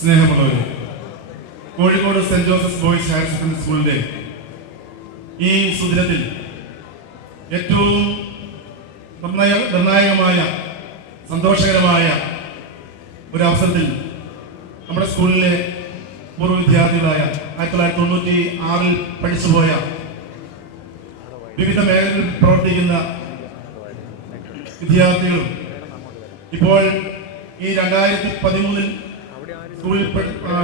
സ്നേഹമുള്ളവരെ, Kozhikode saint Joseph Boys Higher secondary സ്കൂളിന്റെ ഈ സുദിനത്തിൽ ഏറ്റവും നിർണായകമായ സന്തോഷകരമായ ഒരു അവസരത്തിൽ നമ്മുടെ സ്കൂളിലെ പൂർവ്വ വിദ്യാർത്ഥികളായ 1996 പഠിച്ചുപോയ വിവിധ മേഖലകളിൽ പ്രവർത്തിക്കുന്ന വിദ്യാർത്ഥികളും ഇപ്പോൾ ഈ 2013 സ്കൂളിൽ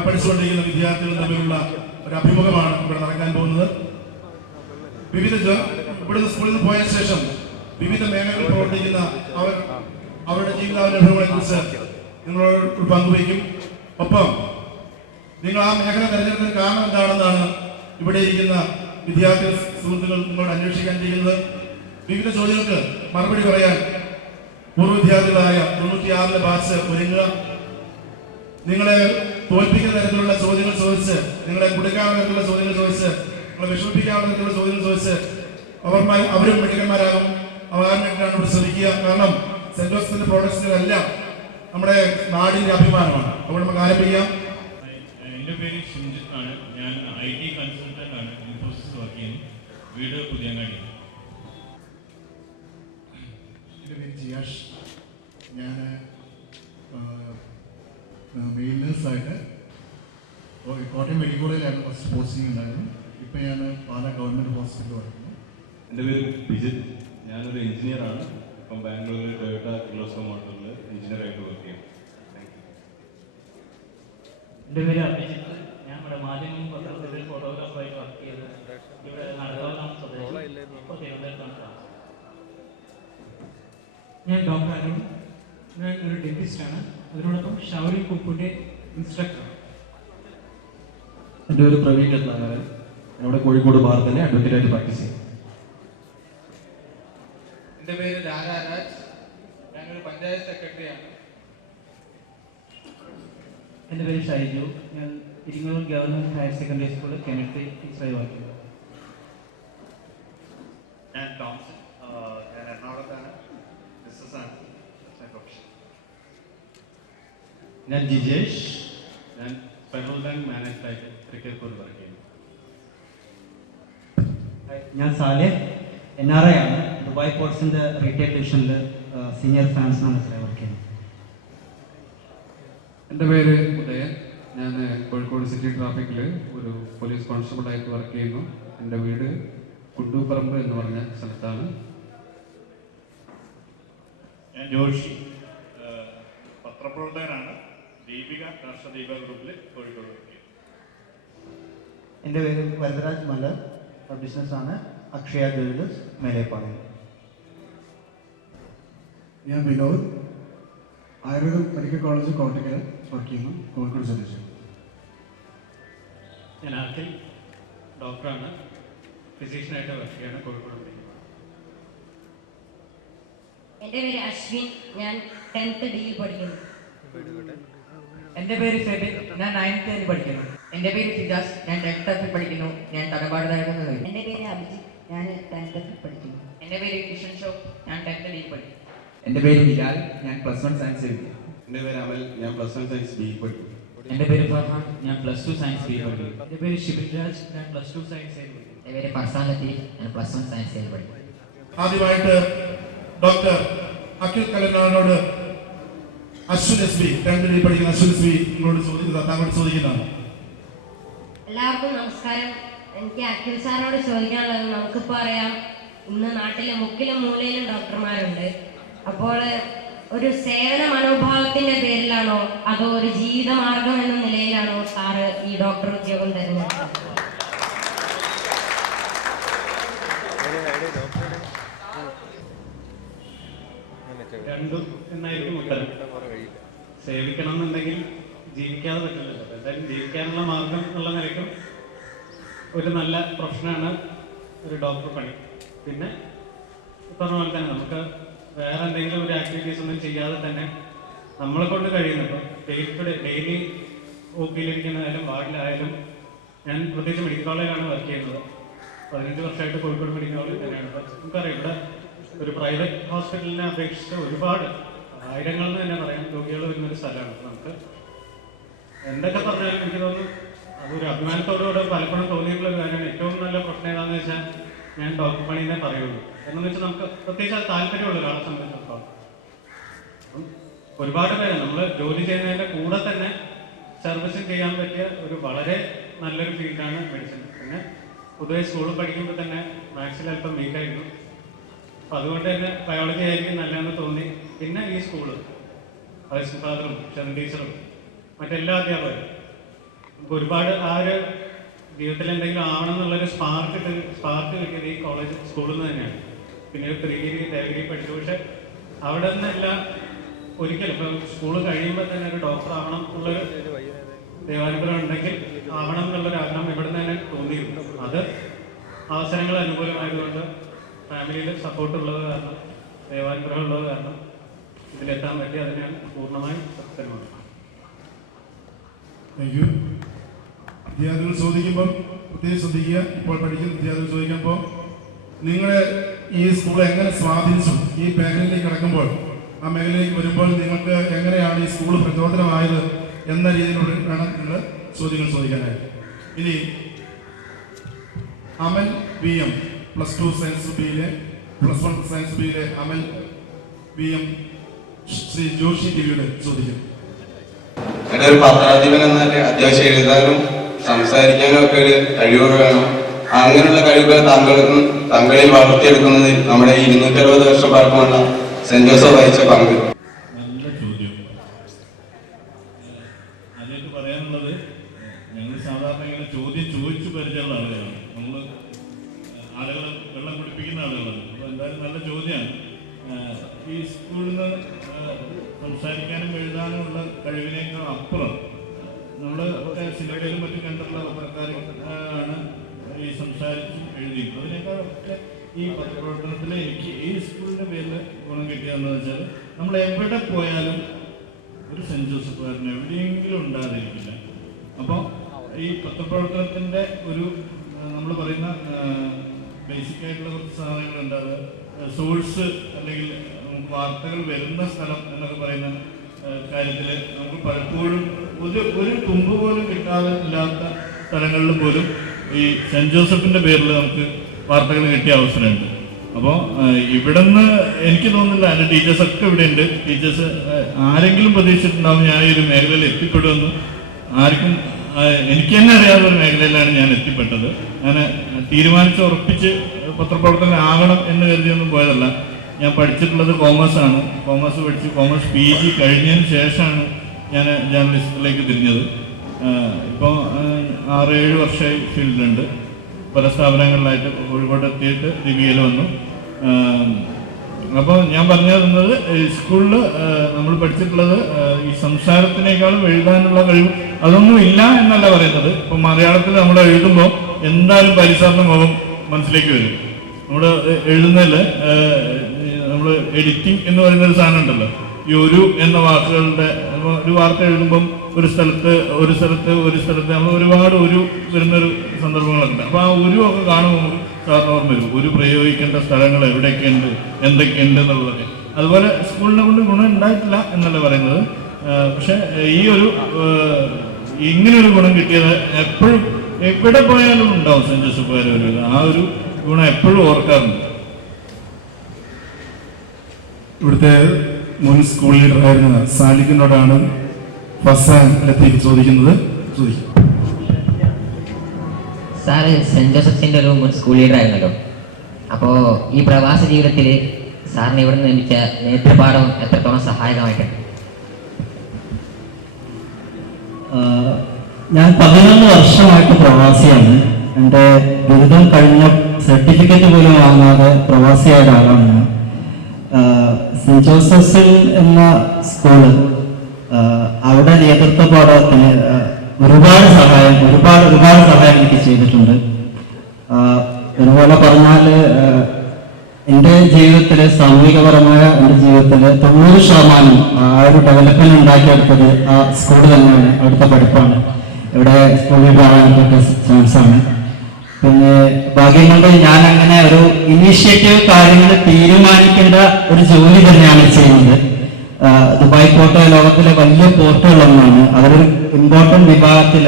പഠിച്ചുകൊണ്ടിരിക്കുന്ന വിദ്യാർത്ഥികളും തമ്മിലുള്ള ഒരു അഭിമുഖമാണ് ഇവിടെ നടക്കാൻ പോകുന്നത്. ഇവിടുന്ന് സ്കൂളിൽ നിന്ന് പോയ ശേഷം വിവിധ മേഖലകളിൽ പ്രവർത്തിക്കുന്ന അവരുടെ ജീവിതാനുഭവങ്ങളെ കുറിച്ച് നിങ്ങളോട് പങ്കുവയ്ക്കും. ഒപ്പം നിങ്ങൾ ആ മേഖല തെരഞ്ഞെടുത്തതിന് കാരണം എന്താണെന്നാണ് ഇവിടെ ഇരിക്കുന്ന വിദ്യാർത്ഥി സുഹൃത്തുക്കൾ നിങ്ങളോട് അന്വേഷിക്കാൻ ചെയ്യുന്നത്. വിവിധ ചോദ്യങ്ങൾക്ക് മറുപടി പറയാൻ പൂർവ്വ വിദ്യാർത്ഥികളായ 96 ബാച്ച് ഒരുങ്ങുക. നിങ്ങളെ തോൽപ്പിക്കുന്ന തരത്തിലുള്ള ചോദ്യങ്ങൾ ചോദിച്ച്, നിങ്ങളെ കുടുക്കാവുന്ന തരത്തിലുള്ള ചോദ്യങ്ങൾ ചോദിച്ച്, നിങ്ങളെ വിഷമിപ്പിക്കാവുന്ന തരത്തിലുള്ള ചോദ്യങ്ങൾ ചോദിച്ച് അവരും മിടുക്കന്മാരാകും. അവകാശം വേണ്ടിയിട്ടാണ് ഇവിടെ ശ്രമിക്കുക. കാരണം സെന്റ് ജോസഫിന്റെ പ്രോഡക്ട്സുകളെല്ലാം നമ്മുടെ നാടിന്റെ അഭിമാനമാണ്. അപ്പോൾ നമുക്ക് ആരംഭിക്കാം. എൻ്റെ പേര് ഷിംജിത്ത് ആണ്. ഞാൻ IT കൺസൾട്ടന്റ് ആണ്. ഇൻഫോസിസ് വർക്ക് ചെയ്യുന്നു. വീട് പുതിയങ്ങാടി. എൻ്റെ പേര് ജിയാഷ്. ഞാൻ മെയിൽ നേഴ്സായിട്ട് കോട്ടയം മെഡിക്കൽ കോളേജിലായിരുന്നു ഫസ്റ്റ് പോസ്റ്റിംഗ് ഉണ്ടായിരുന്നു. ഇപ്പം ഞാൻ പാലാ ഗവൺമെൻറ് ഹോസ്പിറ്റലിൽ വർക്കുന്നു. എൻ്റെ പേര് ബിജിത്. ഞാനൊരു എഞ്ചിനീയറാണ്. ഇപ്പം ബാംഗ്ലൂരിൽ ടൊയോട്ട കിർലോസ്കർ മോട്ടോറിൽ എഞ്ചിനീയറായിട്ട് വർക്ക് ചെയ്യും. എൻ്റെ പേര് അഭിജിത്ത്. ഞാൻ ഇവിടെ മാധ്യമം പത്രത്തിൽ ഫോട്ടോഗ്രാഫറായി വർക്ക് ചെയ്ത് ഇവിടെ നടക്കാവുന്ന സ്വദേശം ഇപ്പോൾ തിരുവനന്തപുരത്താണ് താമസം. ഞാൻ ഡോക്ടർ അരുൺ. ഞാൻ ഒരു ഡെന്റിസ്റ്റാണ്. അതിനോടൊപ്പം ഷൗരി കുപ്പിൻ്റെ ഇൻസ്ട്രക്ടറാണ്. എൻ്റെ പേര് പ്രവീൺ രത്നാകരൻ. നമ്മുടെ കോഴിക്കോട് ബാർ തന്നെ അഡ്വക്കേറ്റായിട്ട് പ്രാക്ടീസ് ചെയ്യും. എൻ്റെ പേര് രാജാരാജ്. ഞാനൊരു പഞ്ചായത്ത് സെക്രട്ടറിയാണ്. എൻ്റെ പേര് ഷൈജു. ഞാൻ ഇരിങ്ങൂർ ഗവൺമെൻറ് ഹയർ സെക്കൻഡറി സ്കൂളിൽ കെമിസ്ട്രി ടീച്ചറായി വർക്ക് ചെയ്യുന്നു. ഞാൻ ടോംസൺ. ഞാൻ എറണാകുളത്താണ്. ബിസിനസ്സാണ് പ്രൊഫഷൻ. ഞാൻ ജിജേഷ്. ഞാൻ ഫെഡറൽ ബാങ്ക് മാനേജറായിട്ട് തൃക്കരിപ്പൂർ വർക്ക് ചെയ്യുന്നു. ഞാൻ സാലെ. NRI ആണ്. ദുബായ് പോർട്സിൻ്റെ റീറ്റെയിൽ ഡിവിഷനിൽ സീനിയർ ഫിനാൻസ് മാനേജറായി വർക്ക് ചെയ്യുന്നു. എൻ്റെ പേര് ഉദയൻ. ഞാൻ കോഴിക്കോട് സിറ്റി ട്രാഫിക്കിൽ ഒരു പോലീസ് കോൺസ്റ്റബിളായിട്ട് വർക്ക് ചെയ്യുന്നു. എൻ്റെ വീട് കുണ്ടൂപ്പറമ്പ് എന്ന് പറഞ്ഞ സ്ഥലത്താണ്. ഞാൻ ജോഷി, പത്രപ്രവർത്തകനാണ്. ദീപിക രാഷ്ട്രദീപ ഗ്രൂപ്പിൽ കോഴിക്കോട് വർക്ക് ചെയ്യുന്നു. എൻ്റെ പേര് വരദരാജ് മല. ബിസിനസ്സാണ്. അക്ഷയ ജ്വല്ലേഴ്സ്, മേലേപ്പാളയം. ഞാൻ Vinod. Ayurveda medical college Kottakkal work ചെയ്യുന്നു. കോഴിക്കോട് സ്വദേശം. ഞാൻ അഖിൽ. ഡോക്ടറാണ്. ഫിസിഷ്യനായിട്ട് വർക്ക് ചെയ്യാണ്. കോഴിക്കോട്. എൻ്റെ പേര് അശ്വിൻ. ഞാൻ 10th ഡിയിൽ പഠിക്കുന്നു. എൻ്റെ പേര് ഫെബിൻ. ഞാൻ 9th പഠിക്കുന്നു. എൻ്റെ പേര് ഫിദാസ്. ഞാൻ 10th പഠിക്കുന്നു. ഞാൻ തലപ്പാട് നൽകുന്നത്. എൻ്റെ പേര് അഭിജിത്ത്. ഞാൻ 10th പഠിക്കുന്നു. എൻ്റെ പേര് കിഷൻ ഷോ. ഞാൻ 10th ഡിയിൽ പഠിക്കുന്നു. എൻ്റെ പേര് ഹിലാൽ. ഞാൻ +1 സയൻസ് എഴുതി. എൻ്റെ പേര് അമൽ. ഞാൻ +1 സയൻസ് ബി പഠിക്കും. എൻ്റെ പേര് ഫർഹാൻ. ഞാൻ +2 സയൻസ് ബി പഠിക്കുന്നു. എൻ്റെ പേര് ഷിബിൻ രാജ്. ഞാൻ +2 സയൻസ് എ പഠിക്കുന്നു. എൻ്റെ പേര് ഫർസാൻ ലത്തീഫ്. ഞാൻ +1 സയൻസ് എ പഠിക്കുന്നു. ആദ്യമായിട്ട് ഡോക്ടർ അഖിൽ കലനാടിനോട് അശ്വിൻ SB 10th പഠിക്കുന്ന അശ്വിൻ SB താങ്കളോട് ചോദിക്കുന്നതാണ്. എല്ലാവർക്കും നമസ്കാരം. എനിക്ക് അഖിൽ സാറിനോട് ചോദിക്കാനുള്ളത്, നമുക്കിപ്പോൾ അറിയാം ഇന്ന് നാട്ടിലെ മുക്കിലും മൂലയിലും ഡോക്ടർമാരുണ്ട്. അപ്പോൾ ഒരു സേവന മനോഭാവത്തിന്റെ പേരിലാണോ അതോ ഒരു ജീവിതമാർഗം എന്ന നിലയിലാണോ സാറ് ഈ ഡോക്ടർ ഉദ്യോഗം തിരഞ്ഞെടുത്തത്? രണ്ടും എന്നായിരിക്കും ഉത്തരം. സേവിക്കണം എന്നുണ്ടെങ്കിൽ ജീവിക്കാതെ പറ്റില്ലല്ലോ. എന്തായാലും ജീവിക്കാനുള്ള മാർഗം എന്നുള്ള നിലയ്ക്കും ഒരു നല്ല പ്രൊഫഷനാണ് ഒരു ഡോക്ടർ പണി. പിന്നെ പറഞ്ഞ പോലെ തന്നെ നമുക്ക് വേറെ എന്തെങ്കിലും ഒരു ആക്ടിവിറ്റീസ് ഒന്നും ചെയ്യാതെ തന്നെ നമ്മളെ കൊണ്ട് കഴിയുന്നുണ്ട്. ഡെയിലി OP-യിലിരിക്കുന്നതായാലും വാർഡിലായാലും. ഞാൻ പ്രത്യേകിച്ച് മെഡിക്കൽ കോളേജിലാണ് വർക്ക് ചെയ്യുന്നത്. 15 വർഷമായിട്ട് കോഴിക്കോട് മെഡിക്കൽ കോളേജ് തന്നെയാണ്. നമുക്കറിയാം ഇവിടെ ഒരു പ്രൈവറ്റ് ഹോസ്പിറ്റലിനെ അപേക്ഷിച്ച് ഒരുപാട് ആയിരങ്ങൾ എന്ന് തന്നെ പറയാം രോഗികൾ വരുന്നൊരു സ്ഥലമാണ്. നമുക്ക് എന്തൊക്കെ പറഞ്ഞാലും എനിക്ക് തോന്നുന്നു അതൊരു അഭിമാനത്തോടുകൂടെ പലപ്പോഴും തോന്നിയിട്ടുള്ള ഒരു കാര്യമാണ്. ഏറ്റവും നല്ല പ്രശ്നം ഏതാണെന്ന് വെച്ചാൽ ഞാൻ ഡോക്ടർ പണിയെ പറയുള്ളൂ. എന്നു വെച്ചാൽ നമുക്ക് പ്രത്യേകിച്ച് അത് താല്പര്യമുള്ള ഒരാളെ സംബന്ധിച്ചിടത്തോളം ഒരുപാട് പേര് നമ്മൾ ജോലി ചെയ്യുന്നതിൻ്റെ കൂടെ തന്നെ സർവീസിങ് ചെയ്യാൻ പറ്റിയ ഒരു വളരെ നല്ലൊരു ഫീൽഡാണ് മെഡിസിൻ. പിന്നെ പൊതുവെ സ്കൂളിൽ പഠിക്കുമ്പോൾ തന്നെ മാത്സിൽ അല്പം വീക്കായിരുന്നു. അപ്പോൾ അതുകൊണ്ട് തന്നെ ബയോളജി ആയിരിക്കും നല്ലതെന്ന് തോന്നി. പിന്നെ ഈ സ്കൂള് വൈസ് ഫാദറും ഷെൻ ടീച്ചറും മറ്റെല്ലാ അധ്യാപകരും നമുക്ക് ഒരുപാട് ആ ഒരു ജീവിതത്തിൽ എന്തെങ്കിലും ആവണം എന്നുള്ളൊരു സ്പാർക്ക് കിട്ടിയത് ഈ കോളേജ് സ്കൂളിൽ നിന്ന് തന്നെയാണ്. പിന്നെ ഒരു പ്രീ ഡിഗ്രി ഡിഗ്രി പഠിച്ചു. പക്ഷെ അവിടെ നിന്നെല്ലാം ഒരിക്കലും ഇപ്പം സ്കൂൾ കഴിയുമ്പോൾ തന്നെ ഒരു ഡോക്ടർ ആവണം എന്നുള്ളൊരു ദൈവാനുഗ്രഹം ഉണ്ടെങ്കിൽ ആവണം എന്നുള്ളൊരു ആഗ്രഹം ഇവിടെ നിന്ന് തന്നെ തോന്നിയിരുന്നു. അത് അവസരങ്ങൾ അനുകൂലമായതുകൊണ്ട് ഫാമിലിയിൽ സപ്പോർട്ടുള്ളത് കാരണം ദൈവാനുഗ്രഹം ഉള്ളത് കാരണം ഇതിലെത്താൻ പറ്റി. അതിന് ഞാൻ പൂർണ്ണമായും സത്യമാണ്. Thank you. വിദ്യാർത്ഥികൾ ചോദിക്കുമ്പോൾ പ്രത്യേകം ശ്രദ്ധിക്കുക. ഇപ്പോൾ പഠിക്കുന്ന വിദ്യാർത്ഥികൾ ചോദിക്കുമ്പോൾ നിങ്ങളെ ഈ സ്കൂൾ എങ്ങനെ സ്വാധീനിച്ചു? ഈ മേഖലയിലേക്ക് കടക്കുമ്പോൾ ആ മേഖലയിലേക്ക് വരുമ്പോൾ നിങ്ങൾക്ക് എങ്ങനെയാണ് ഈ സ്കൂൾ പ്രചോദനമായത് എന്ന രീതിയിലൂടെ വേണം നിങ്ങൾ ചോദ്യങ്ങൾ ചോദിക്കാനായിട്ട്. ഇനി അമൽ VM +2 സയൻസ് ബിയിലെ +1 സയൻസ് ബിയിലെ അമൽ VM ശ്രീ ജോഷി ടിവിയുടെ ചോദിക്കും. എൻ്റെ ഒരു പത്രാധിപൻ എന്നാൽ അത്യാവശ്യം എഴുതാനും സംസാരിക്കാനും ഒക്കെ ഒരു കഴിവ് വേണം. അങ്ങനെയുള്ള കഴിവുകൾ താങ്കളിൽ വളർത്തിയെടുക്കുന്നതിൽ നമ്മുടെ 260 വർഷം പഴക്കമുള്ള സെന്റ് ജോസഫ് വഹിച്ച പങ്ക്. നല്ല ചോദ്യം. അതിലേക്ക് പറയാനുള്ളത്, ഞങ്ങൾ സാധാരണ ഇങ്ങനെ ചോദ്യം ചോദിച്ചു പരിചയമുള്ള ആളുകളാണ്. നമ്മൾ ആളുകളെ വെള്ളം കുടിപ്പിക്കുന്ന ആളുകളാണ്. അപ്പോൾ എന്തായാലും നല്ല ചോദ്യമാണ്. ഈ സ്കൂളിൽ നിന്ന് സംസാരിക്കാനും എഴുതാനുമുള്ള കഴിവിനേക്കാൾ അപ്പുറം നമ്മൾ സിനിമയിലും മറ്റും കണ്ടുള്ള കാര്യമാണ് ഈ സംസാരിച്ചും എഴുതിയും. അതിനേക്കാൾ ഒക്കെ ഈ പത്രപ്രവർത്തനത്തിൽ എനിക്ക് ഈ സ്കൂളിൻ്റെ പേരിൽ ഗുണം കിട്ടിയതെന്ന് വെച്ചാൽ നമ്മൾ എവിടെ പോയാലും ഒരു സെൻറ്റ് ജോസഫുകാരൻ എവിടെയെങ്കിലും ഉണ്ടാതിരിക്കില്ല. അപ്പോൾ ഈ പത്രപ്രവർത്തനത്തിൻ്റെ ഒരു നമ്മൾ പറയുന്ന ബേസിക് ആയിട്ടുള്ള കുറച്ച് സാധനങ്ങളുണ്ട്. അത് സോഴ്സ് അല്ലെങ്കിൽ നമുക്ക് വാർത്തകൾ വരുന്ന സ്ഥലം എന്നൊക്കെ പറയുന്ന കാര്യത്തിൽ നമുക്ക് പലപ്പോഴും ഒരു തുമ്പ് പോലും കിട്ടാതെ ഇല്ലാത്ത സ്ഥലങ്ങളിൽ പോലും ഈ സെൻറ്റ് ജോസഫിൻ്റെ പേരിൽ നമുക്ക് വാർത്തകൾ കിട്ടിയ അവസരമുണ്ട്. അപ്പോൾ ഇവിടുന്ന് എനിക്ക് തോന്നുന്നില്ല, എൻ്റെ ടീച്ചേഴ്സൊക്കെ ഇവിടെ ഉണ്ട്. ടീച്ചേഴ്സ് ആരെങ്കിലും പ്രതീക്ഷിച്ചിട്ടുണ്ടാവും ഞാൻ ഈ ഒരു മേഖലയിൽ എത്തിപ്പെടുമെന്ന്. ആർക്കും എനിക്ക് തന്നെ അറിയാത്ത ഒരു മേഖലയിലാണ് ഞാൻ എത്തിപ്പെട്ടത്. ഞാൻ തീരുമാനിച്ച് ഉറപ്പിച്ച് പത്രപ്രവർത്തകൻ ആകണം എന്ന് കരുതിയൊന്നും പോയതല്ല. ഞാൻ പഠിച്ചിട്ടുള്ളത് കോമേഴ്സാണ്. കോമേഴ്സ് പഠിച്ച് കോമേഴ്സ് PG കഴിഞ്ഞതിന് ശേഷമാണ് ഞാൻ ജേർണലിസത്തിലേക്ക് തിരിഞ്ഞത്. ഇപ്പോൾ 6-7 വർഷമായി ഫീൽഡിലുണ്ട്. പല സ്ഥാപനങ്ങളിലായിട്ട് കോഴിക്കോട് എത്തിയിട്ട് ലിബിയയിൽ വന്നു. അപ്പോൾ ഞാൻ പറഞ്ഞു തന്നത് സ്കൂളിൽ നമ്മൾ പഠിച്ചിട്ടുള്ളത് ഈ സംസാരത്തിനേക്കാളും എഴുതാനുള്ള കഴിവ് അതൊന്നും ഇല്ല എന്നല്ല പറയുന്നത്. ഇപ്പം മലയാളത്തിൽ നമ്മൾ എഴുതുമ്പോൾ എന്തായാലും പരിസറിൻ്റെ മുഖം മനസ്സിലേക്ക് വരും. നമ്മൾ എഴുതുന്നതിൽ നമ്മൾ എഡിറ്റിംഗ് എന്ന് പറയുന്നൊരു സാധനം ഉണ്ടല്ലോ. ഈ ഒരു എന്ന വാക്കുകളുടെ ഒരു വാർത്ത എഴുതുമ്പം ഒരു സ്ഥലത്ത് നമ്മൾ ഒരുപാട് ഒരു വരുന്നൊരു സന്ദർഭങ്ങളൊക്കെ ഉണ്ട്. അപ്പോൾ ആ ഒരു ഒക്കെ കാണുമ്പോൾ സാറിന് ഓർമ്മ വരും ഒരു പ്രയോഗിക്കേണ്ട സ്ഥലങ്ങൾ എവിടെയൊക്കെയുണ്ട്, എന്തൊക്കെയുണ്ട് എന്നുള്ളതൊക്കെ. അതുപോലെ സ്കൂളിനെ കൊണ്ട് ഗുണം ഉണ്ടായിട്ടില്ല എന്നല്ല പറയുന്നത്. പക്ഷെ ഈ ഒരു ഇങ്ങനൊരു ഗുണം കിട്ടിയത് എപ്പോഴും എവിടെ പോയാലും ഉണ്ടാവും. സെൻറ്റ് ജോസഫുകാർ ഒരു ആ ഒരു ഗുണം എപ്പോഴും ഓർക്കാറുണ്ട്. ഇവിടുത്തെ മുൻ സ്കൂൾ ലീഡറായിരുന്ന സാലിഖിനോടാണ് ഫസാൻ ലത്തീഫ് ചോദിക്കുന്നത്. ചോദിക്കും. സാറ് സെൻറ്റ് ജോസഫിൻ്റെ ഒരു മുൻ സ്കൂൾ ലീഡർ ആയിരുന്നല്ലോ. അപ്പോൾ ഈ പ്രവാസ ജീവിതത്തിൽ സാറിന് ഇവിടെ നിന്ന് ലഭിച്ച നേതൃപാഠം എത്രത്തോളം സഹായകമായിട്ടുണ്ട്? ഞാൻ 11 വർഷമായിട്ട് പ്രവാസിയാണ്. എൻ്റെ ബിരുദം കഴിഞ്ഞ സർട്ടിഫിക്കറ്റ് പോലും വാങ്ങാതെ പ്രവാസിയായ ഒരാളാണ് ഞാൻ. സെൻറ്റ് ജോസഫിൽ എന്ന സ്കൂള് അവിടെ നേതൃത്വ പാഠത്തിന് ഒരുപാട് സഹായം എനിക്ക് ചെയ്തിട്ടുണ്ട്. അതുപോലെ പറഞ്ഞാൽ എൻ്റെ ജീവിതത്തിൽ സാമൂഹികപരമായ എൻ്റെ ജീവിതത്തിൽ 90% ആ ഒരു ഡെവലപ്മെന്റ് ഉണ്ടാക്കിയെടുത്തത് ആ സ്കൂൾ തന്നെയാണ്. അവിടുത്തെ പഠിപ്പാണ്. ഇവിടെ സ്കൂളിൽ പോകാൻ പറ്റിയ ചാൻസാണ്. പിന്നെ ഭാഗ്യം കൊണ്ട് ഞാൻ അങ്ങനെ ഒരു ഇനീഷ്യേറ്റീവ് കാര്യങ്ങൾ തീരുമാനിക്കേണ്ട ഒരു ജോലി തന്നെയാണ് ചെയ്യുന്നത്. ദുബായ് പോർട്ട് ലോകത്തിലെ വലിയ പോർട്ടുകളൊന്നാണ്. അതിലൊരു ഇമ്പോർട്ടൻ്റ് വിഭാഗത്തിൽ